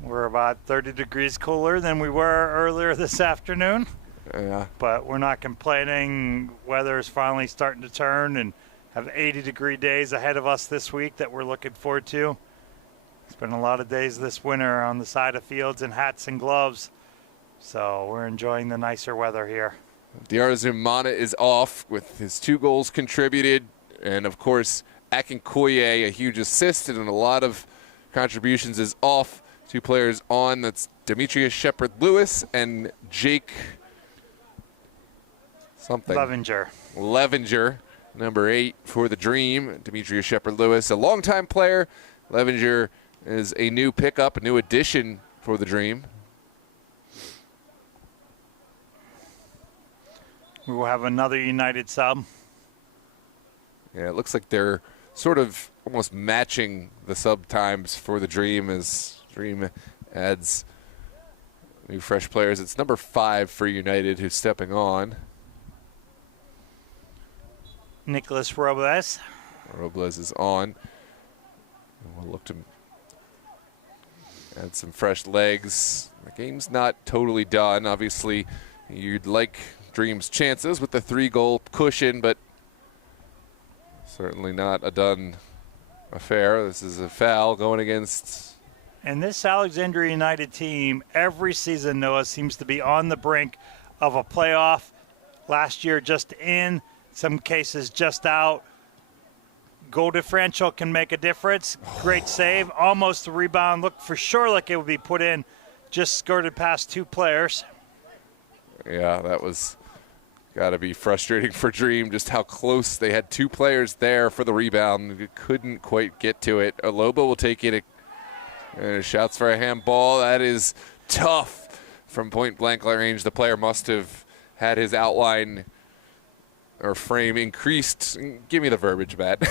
We're about 30 degrees cooler than we were earlier this afternoon. Yeah. But we're not complaining. Weather is finally starting to turn, and have 80-degree days ahead of us this week that we're looking forward to. It's been a lot of days this winter on the side of fields in hats and gloves. So we're enjoying the nicer weather here. Diarra Zumana is off with his 2 goals contributed. And, of course, Akinkoye, a huge assist and a lot of contributions, is off. 2 players on. That's Demetrius Shepard-Lewis and Jake something. Levenger, number 8 for the Dream. Demetrius Shepard-Lewis, a longtime player. Levenger is a new pickup, a new addition for the Dream. We will have another United sub. Yeah, it looks like they're sort of almost matching the sub times for the Dream as Dream adds new fresh players. It's number 5 for United who's stepping on. Nicholas Robles. Robles is on. We'll look to add some fresh legs. The game's not totally done. Obviously, you'd like Dream's chances with the 3-goal cushion, but certainly not a done affair. This is a foul going against. And this Alexandria United team, every season, Noah, seems to be on the brink of a playoff. Last year, just in, some cases just out. Goal differential can make a difference. Great save, almost a rebound. Looked for sure like it would be put in. Just skirted past 2 players. Yeah, that was got to be frustrating for Dream, just how close they had 2 players there for the rebound. Couldn't quite get to it. Lobo will take it. Shouts for a handball. That is tough from point-blank range. The player must have had his outline or frame increased. Give me the verbiage, Matt.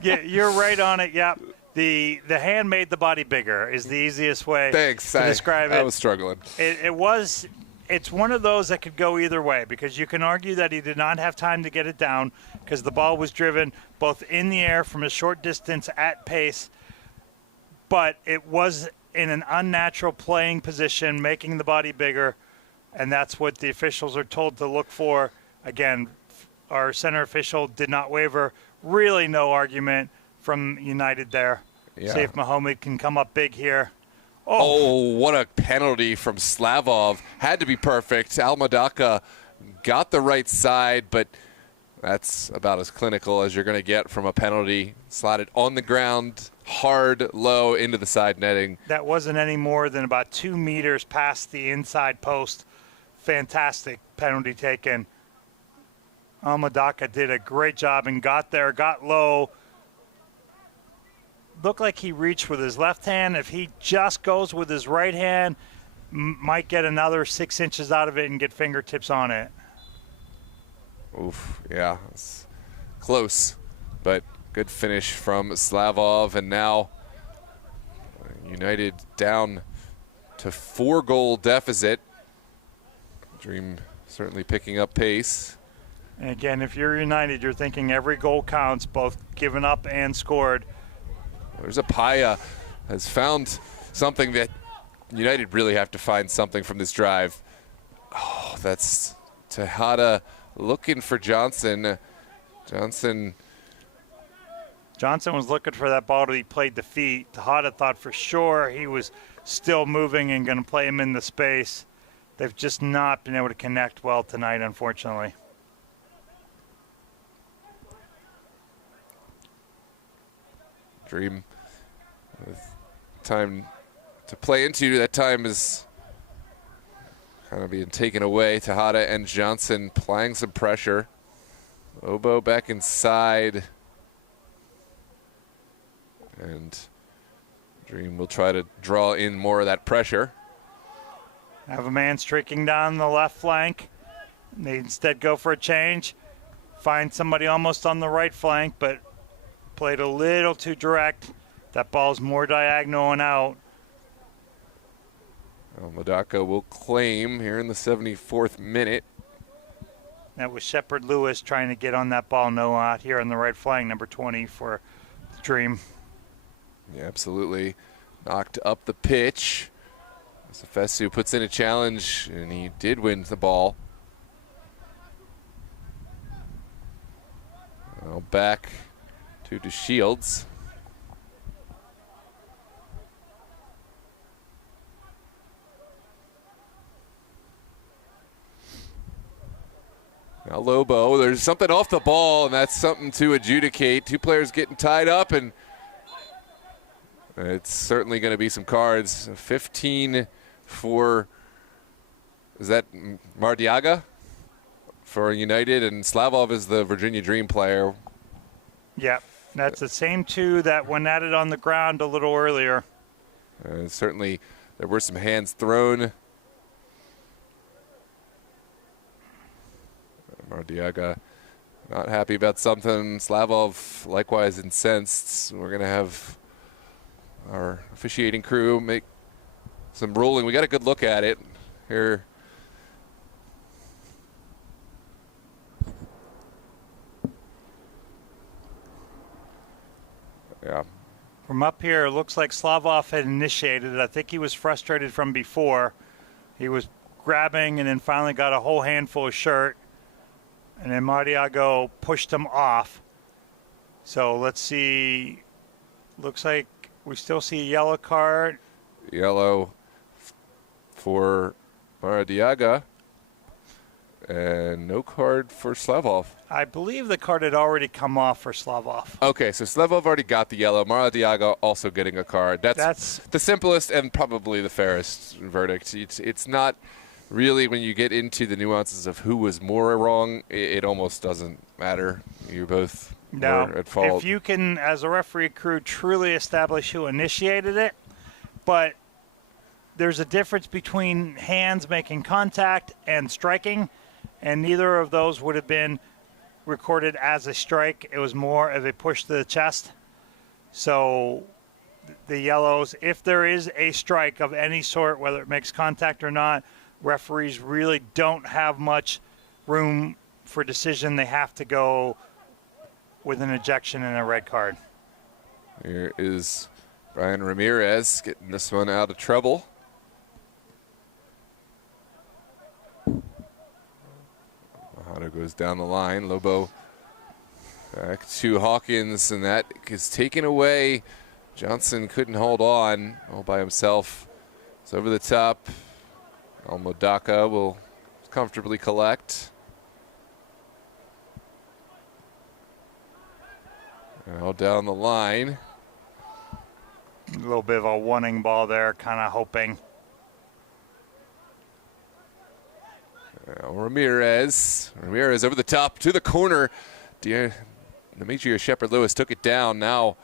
Yeah, you're right on it. Yep. The hand made the body bigger is the easiest way to describe it. I was struggling. It's one of those that could go either way, because you can argue that he did not have time to get it down because the ball was driven both in the air from a short distance at pace, but it was in an unnatural playing position, making the body bigger, and that's what the officials are told to look for. Again, our center official did not waver. Really no argument from United there. Yeah. See if Mohamed can come up big here. Oh, what a penalty from Slavov. Had to be perfect. Almadaka got the right side, but that's about as clinical as you're going to get from a penalty. Slotted on the ground, hard, low, into the side netting. That wasn't any more than about 2 meters past the inside post. Fantastic penalty taken. Almadaka did a great job and got there, got low. Looked like he reached with his left hand. If he just goes with his right hand, might get another 6 inches out of it and get fingertips on it. Oof, yeah, it's close, but good finish from Slavov, and now United down to 4-goal deficit. Dream certainly picking up pace. And again, if you're United, you're thinking every goal counts, both given up and scored. There's a Paya has found something that United really have to find something from this drive. Oh, that's Tejada looking for Johnson. Johnson was looking for that ball to be played to feet. Tejada thought for sure he was still moving and going to play him in the space. They've just not been able to connect well tonight, unfortunately. Dream with time to play into. That time is kind of being taken away. Tejada and Johnson applying some pressure. Obo back inside. And Dream will try to draw in more of that pressure. Have a man streaking down the left flank. They instead go for a change. Find somebody almost on the right flank, but played a little too direct. That ball's more diagonal and out. Madaka will claim here in the 74th minute. That was Shepard-Lewis trying to get on that ball. No, out here on the right flank, number 20 for the Dream. Yeah, absolutely. Knocked up the pitch. Sefesu puts in a challenge, and he did win the ball. Well, back to Shields. Now Lobo, there's something off the ball, and that's something to adjudicate. Two players getting tied up, and it's certainly going to be some cards. 15 for, is that Mardiaga for United, and Slavov is the Virginia Dream player. Yep, that's the same two that went at it on the ground a little earlier. Certainly there were some hands thrown. Mardiaga not happy about something. Slavov likewise incensed. We're going to have our officiating crew make some ruling. We got a good look at it here. Yeah. From up here, it looks like Slavov had initiated it. I think he was frustrated from before. He was grabbing and then finally got a whole handful of shirt. And then Mardiago pushed him off. So let's see. Looks like we still see a yellow card. Yellow for Mardiaga. And no card for Slavov. I believe the card had already come off for Slavov. Okay, so Slavov already got the yellow. Mardiaga also getting a card. That's the simplest and probably the fairest verdict. It's not really, when you get into the nuances of who was more wrong, it almost doesn't matter. You both were at fault. If you can, as a referee crew, truly establish who initiated it, but there's a difference between hands making contact and striking, and neither of those would have been recorded as a strike. It was more of a push to the chest. So the yellows, if there is a strike of any sort, whether it makes contact or not, referees really don't have much room for decision. They have to go with an ejection and a red card. Here is Brian Ramirez getting this one out of trouble. Mahado goes down the line. Lobo back to Hawkins, and that is taken away. Johnson couldn't hold on all by himself. It's over the top. Almodaka will comfortably collect. Now down the line. A little bit of a warning ball there, kind of hoping. Now Ramirez over the top to the corner. Demetria Shepard-Lewis took it down. Now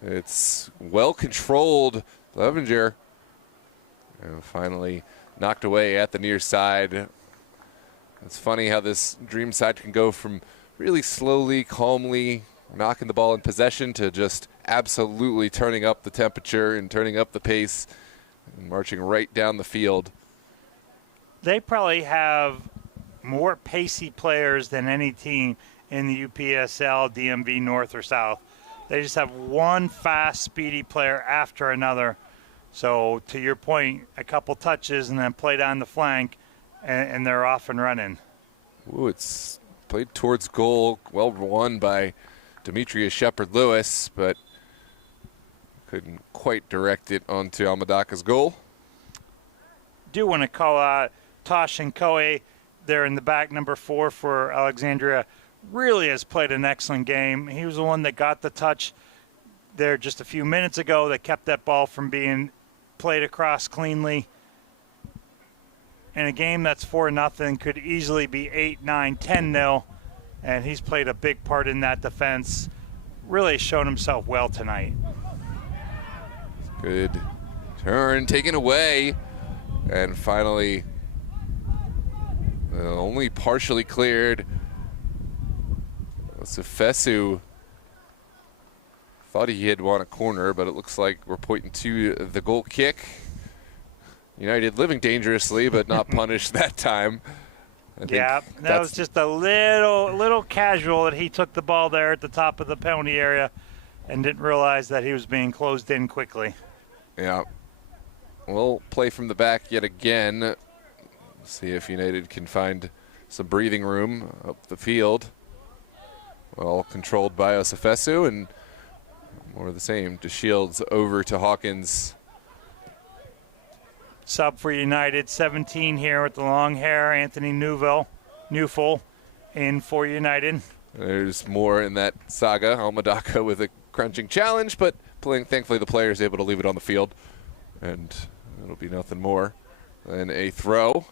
it's well controlled. Levenger, and finally knocked away at the near side. It's funny how this Dream side can go from really slowly, calmly knocking the ball in possession to just absolutely turning up the temperature and turning up the pace and marching right down the field. They probably have more pacey players than any team in the UPSL, DMV North or South. They just have one fast, speedy player after another. So to your point, a couple touches and then play down the flank, and they're off and running. Ooh, it's played towards goal. Well won by Demetria Shepard-Lewis, but couldn't quite direct it onto Almodaka's goal. Do want to call out Tosh and Koe there in the back, number 4 for Alexandria. Really has played an excellent game. He was the one that got the touch there just a few minutes ago that kept that ball from being played across cleanly. In a game that's 4-0 could easily be 8-9, 10-0, and he's played a big part in that defense. Really shown himself well tonight. Good turn taken away, and finally only partially cleared. Sefesu thought he had won a corner, but it looks like we're pointing to the goal kick. United living dangerously, but not punished that time. Yeah, that was just a little casual that he took the ball there at the top of the penalty area and didn't realize that he was being closed in quickly. Yeah. We'll play from the back yet again. See if United can find some breathing room up the field. Well controlled by Osefesu, and more of the same. DeShields over to Hawkins. Sub for United, 17 here with the long hair, Anthony Neufel. in for United. There's more in that saga. Almadaka with a crunching challenge, but thankfully the player is able to leave it on the field, and it'll be nothing more than a throw.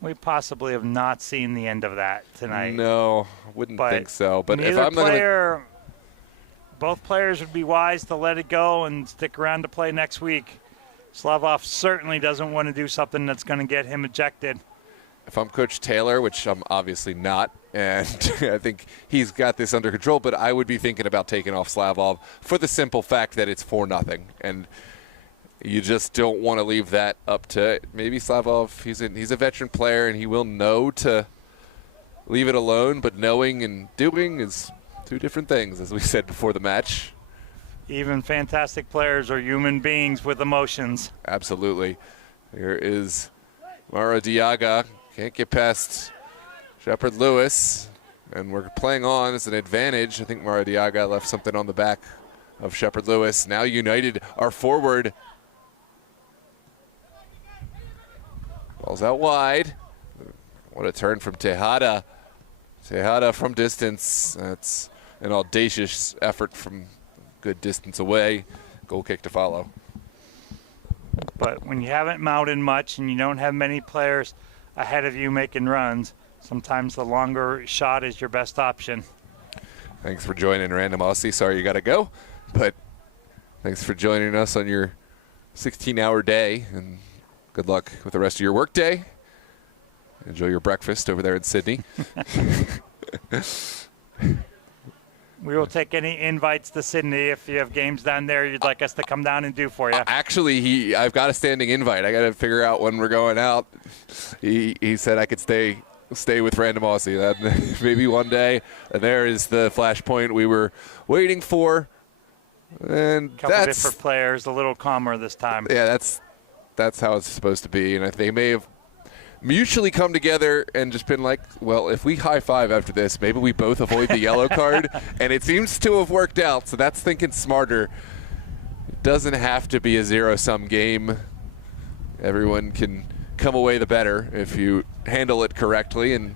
We possibly have not seen the end of that tonight. No, wouldn't think so. But if I'm both players would be wise to let it go and stick around to play next week. Slavov certainly doesn't want to do something that's going to get him ejected. If I'm Coach Taylor, which I'm obviously not, and I think he's got this under control, but I would be thinking about taking off Slavov for the simple fact that it's 4-0. And you just don't want to leave that up to maybe Slavov. He's a veteran player, and he will know to leave it alone, but knowing and doing is two different things, as we said before the match. Even fantastic players are human beings with emotions. Absolutely. Here is Mara Diaga. Can't get past Shepard Lewis, and we're playing on as an advantage. I think Mara Diaga left something on the back of Shepard Lewis. Now United are forward. Ball's out wide. What a turn from Tejada. Tejada from distance. That's an audacious effort from good distance away. Goal kick to follow. But when you haven't mounted much and you don't have many players ahead of you making runs, sometimes the longer shot is your best option. Thanks for joining, Random Aussie. Sorry you got to go, but thanks for joining us on your 16-hour day, and good luck with the rest of your work day. Enjoy your breakfast over there in Sydney. We will take any invites to Sydney if you have games down there you'd like us to come down and do for you. Actually, I've got a standing invite. I got to figure out when we're going out. He said I could stay with Random Aussie. That maybe one day. And there is the flashpoint we were waiting for. And a couple different players, a little calmer this time. Yeah, that's how it's supposed to be. And they may have mutually come together and just been like, well, if we high-five after this, maybe we both avoid the yellow card. And it seems to have worked out, so that's thinking smarter. It doesn't have to be a zero-sum game. Everyone can come away the better if you handle it correctly, and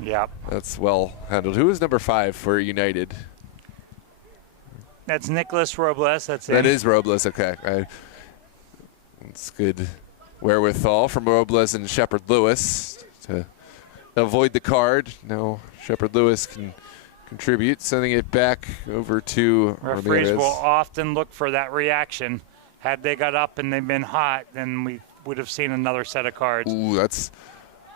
yep, that's well handled. Who is number 5 for United? That's Nicholas Robles. That's it. That is Robles, okay. That's good wherewithal from Robles and Shepard Lewis to avoid the card. Now Shepard Lewis can contribute, sending it back over to Referees Ramirez. will often look for that reaction. Had they got up and they've been hot, then we would have seen another set of cards. Ooh, that's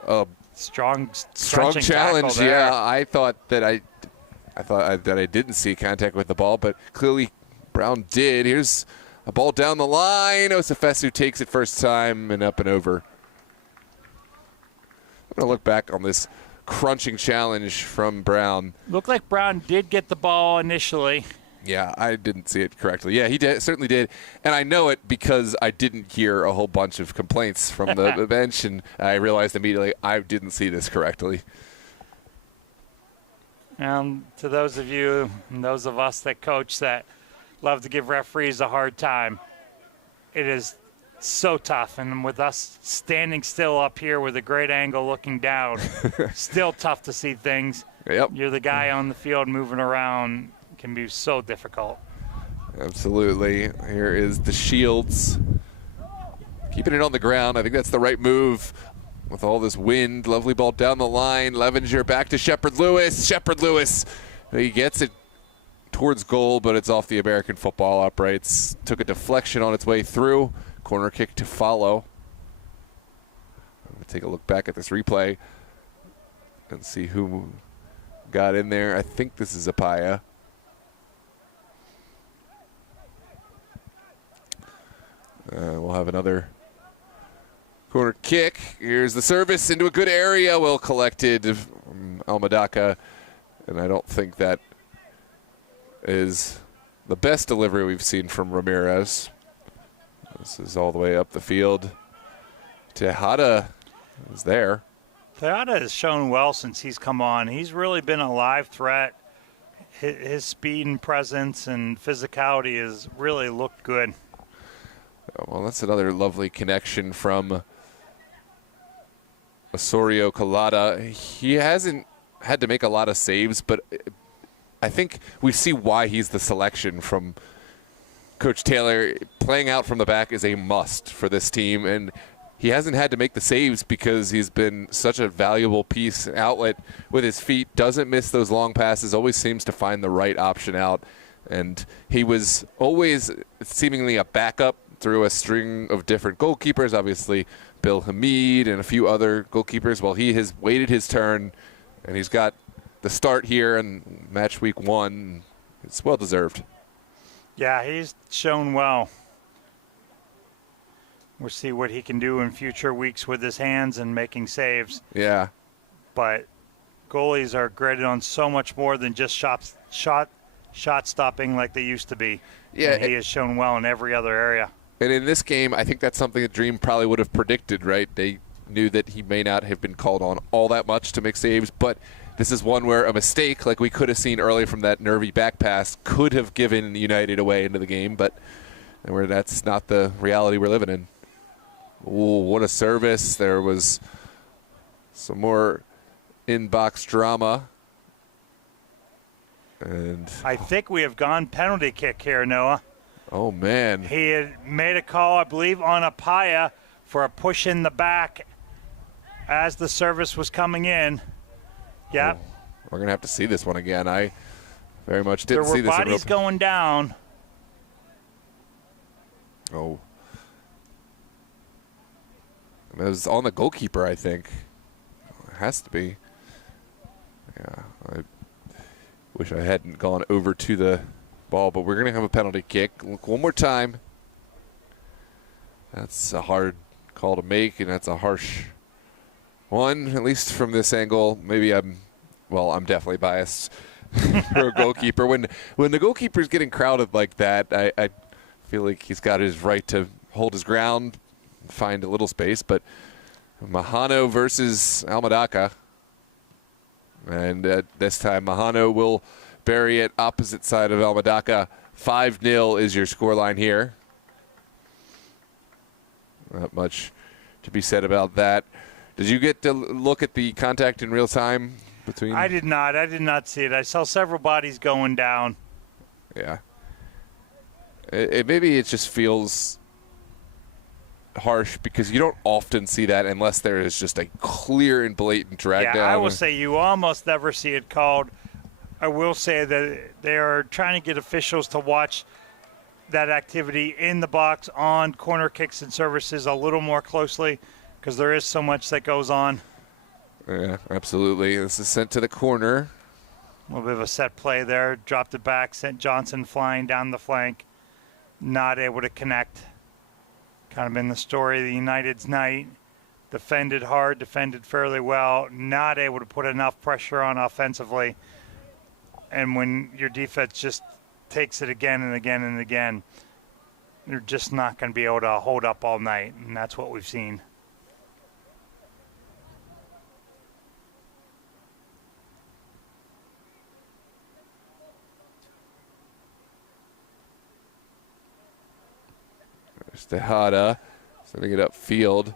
a strong challenge. Yeah, I thought that I didn't see contact with the ball, but clearly Brown did. Here's a ball down the line. Osefesu takes it first time and up and over. I'm going to look back on this crunching challenge from Brown. Looked like Brown did get the ball initially. Yeah, I didn't see it correctly. Yeah, he certainly did. And I know it because I didn't hear a whole bunch of complaints from the bench, and I realized immediately I didn't see this correctly. To those of you and those of us that coach that love to give referees a hard time, it is so tough. And with us standing still up here with a great angle looking down, still tough to see things. Yep. You're the guy on the field moving around. Can be so difficult. Absolutely. Here is the Shields. Keeping it on the ground. I think that's the right move with all this wind. Lovely ball down the line. Levenger back to Shepard Lewis. Shepard Lewis, he gets it towards goal, but it's off the American football uprights. Took a deflection on its way through. Corner kick to follow. I'm going to take a look back at this replay and see who got in there. I think this is Apaya. We'll have another corner kick. Here's the service into a good area. Well collected from Almadaka. And I don't think that is the best delivery we've seen from Ramirez. This is all the way up the field. Tejada is there. Tejada has shown well since he's come on. He's really been a live threat. His speed and presence and physicality has really looked good. Well, that's another lovely connection from Osorio Colada. He hasn't had to make a lot of saves, but I think we see why he's the selection from Coach Taylor. Playing out from the back is a must for this team, and he hasn't had to make the saves because he's been such a valuable piece, outlet with his feet, doesn't miss those long passes, always seems to find the right option out. And he was always seemingly a backup through a string of different goalkeepers, obviously Bill Hamid and a few other goalkeepers. Well, he has waited his turn, and he's got the start here in match week 1. It's well-deserved. Yeah, he's shown well. We'll see what he can do in future weeks with his hands and making saves. Yeah. But goalies are graded on so much more than just shot stopping like they used to be. Yeah, and he has shown well in every other area. And in this game, I think that's something that Dream probably would have predicted, right? They knew that he may not have been called on all that much to make saves, but this is one where a mistake, like we could have seen early from that nervy back pass, could have given United away into the game, but where that's not the reality we're living in. Ooh, what a service. There was some more in-box drama. And I think we have gone penalty kick here, Noah. Oh, man. He had made a call, I believe, on Apaya for a push in the back as the service was coming in. Yep. Oh, we're going to have to see this one again. I very much didn't see this. There were bodies going down. Oh. It was on the goalkeeper, I think. It has to be. Yeah, I wish I hadn't gone over to the ball, but we're going to have a penalty kick. Look one more time. That's a hard call to make, and that's a harsh one, at least from this angle. Maybe I'm definitely biased for a goalkeeper. When the goalkeeper's getting crowded like that, I feel like he's got his right to hold his ground, find a little space. But Mahano versus Almadaka. And this time Mahano will bury it opposite side of Almadaka. 5-0 is your scoreline here. Not much to be said about that. Did you get to look at the contact in real time between? I did not. I did not see it. I saw several bodies going down. Yeah. Maybe it just feels harsh because you don't often see that unless there is just a clear and blatant drag down. I will say you almost never see it called. I will say that they are trying to get officials to watch that activity in the box on corner kicks and services a little more closely because there is so much that goes on. Yeah, absolutely. This is sent to the corner. A little bit of a set play there. Dropped it back, sent Johnson flying down the flank. Not able to connect. Kind of been the story of the United's night. Defended hard, defended fairly well. Not able to put enough pressure on offensively. And when your defense just takes it again and again and again, you're just not going to be able to hold up all night. And that's what we've seen. There's Tejada sending it upfield.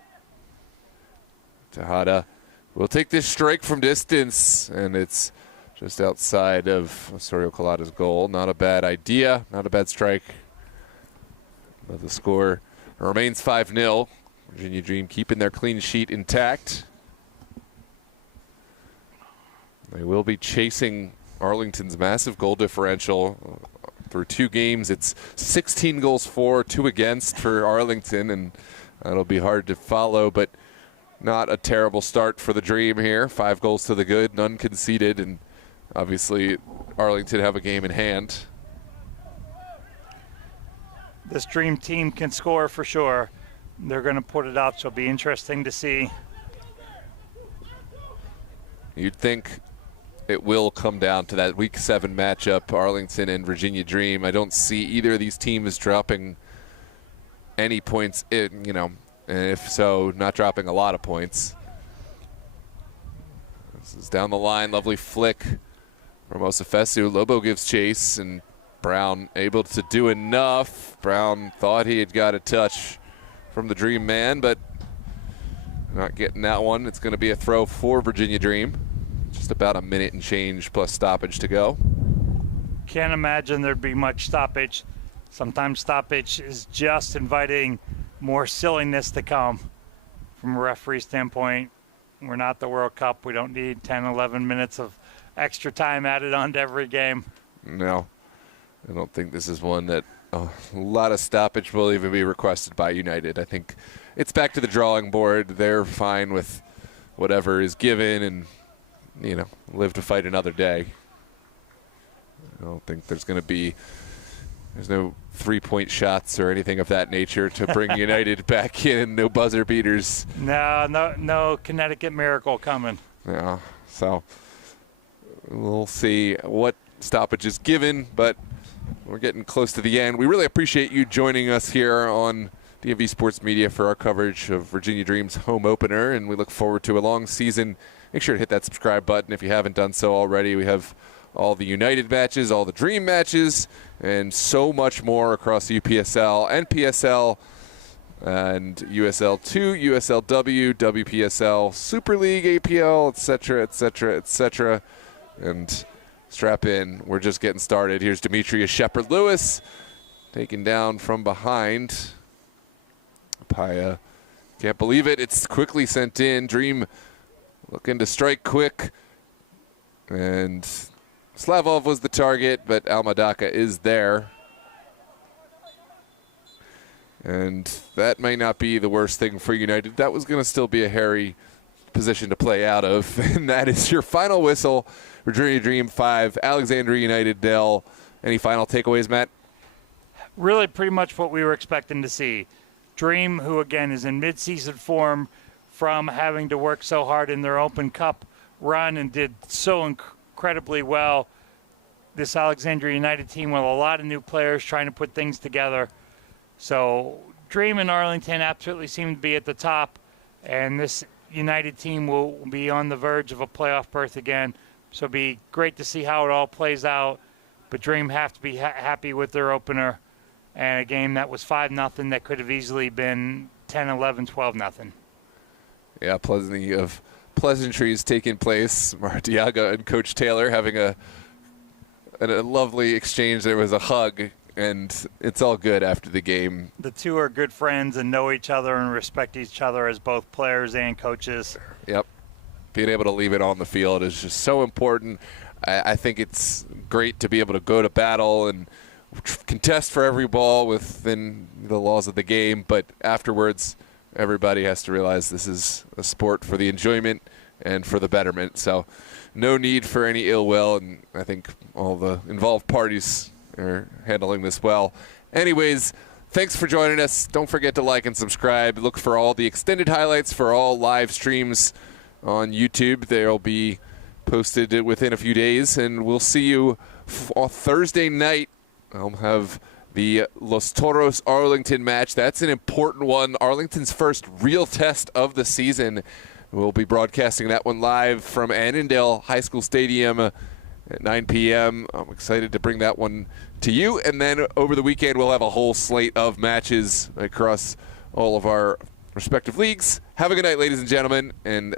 Tejada will take this strike from distance, and it's just outside of Osorio Colada's goal. Not a bad idea, not a bad strike. But the score remains 5-0. Virginia Dream keeping their clean sheet intact. They will be chasing Arlington's massive goal differential. Through 2 games, it's 16 goals for, 2 against for Arlington, and that'll be hard to follow, but not a terrible start for the Dream here. 5 goals to the good, none conceded, and obviously Arlington have a game in hand. This Dream team can score for sure. They're going to put it out, so it'll be interesting to see. You'd think it will come down to that Week 7 matchup, Arlington and Virginia Dream. I don't see either of these teams dropping any points, and if so, not dropping a lot of points. This is down the line, lovely flick from Osafesu. Lobo gives chase, and Brown able to do enough. Brown thought he had got a touch from the Dream man, but Not getting that one. It's going to be a throw for Virginia Dream. Just about a minute and change plus stoppage to go. Can't imagine there'd be much stoppage. Sometimes stoppage is just inviting more silliness to come from a referee standpoint. We're not the World Cup. We don't need 10, 11 minutes of extra time added onto every game. No, I don't think this is one that a lot of stoppage will even be requested by United. I think it's back to the drawing board. They're fine with whatever is given and, live to fight another day. I don't think there's no 3-point shots or anything of that nature to bring United back in. No buzzer beaters. No Connecticut miracle coming. Yeah, so we'll see what stoppage is given, but we're getting close to the end. We really appreciate you joining us here on DMV Sports Media for our coverage of Virginia Dream's home opener, and we look forward to a long season. Make sure to hit that subscribe button if you haven't done so already. We have all the United matches, all the Dream matches, and so much more across UPSL, NPSL, and USL2, USLW, WPSL, Super League, APL, etc., etc., etc. And strap in. We're just getting started. Here's Demetria Shepard-Lewis taken down from behind. Paya can't believe it. It's quickly sent in. Dream looking to strike quick. And Slavov was the target, but Almadaka is there. And that may not be the worst thing for United. That was going to still be a hairy position to play out of. And that is your final whistle. Virginia Dream 5, Alexandria United 0. Any final takeaways, Matt? Really pretty much what we were expecting to see. Dream, who again is in mid-season form from having to work so hard in their Open Cup run and did so incredibly well. This Alexandria United team with a lot of new players trying to put things together. So Dream and Arlington absolutely seem to be at the top, and this United team will be on the verge of a playoff berth again. So it'll be great to see how it all plays out. But Dream have to be happy with their opener and a game that was 5-0 that could have easily been 10-11, 12-0. Yeah, plenty of pleasantries taking place. Martiaga and Coach Taylor having a lovely exchange. There was a hug, and it's all good after the game. The two are good friends and know each other and respect each other as both players and coaches. Yep. Being able to leave it on the field is just so important. I think it's great to be able to go to battle and contest for every ball within the laws of the game, but afterwards everybody has to realize this is a sport for the enjoyment and for the betterment. So no need for any ill will, and I think all the involved parties are handling this well. Anyways, thanks for joining us. Don't forget to like and subscribe. Look for all the extended highlights for all live streams on YouTube. They'll be posted within a few days, and we'll see you on Thursday night. I'll have the Los Toros Arlington match. That's an important one. Arlington's first real test of the season. We'll be broadcasting that one live from Annandale High School Stadium at 9 p.m. I'm excited to bring that one to you. And then over the weekend, we'll have a whole slate of matches across all of our respective leagues. Have a good night, ladies and gentlemen, and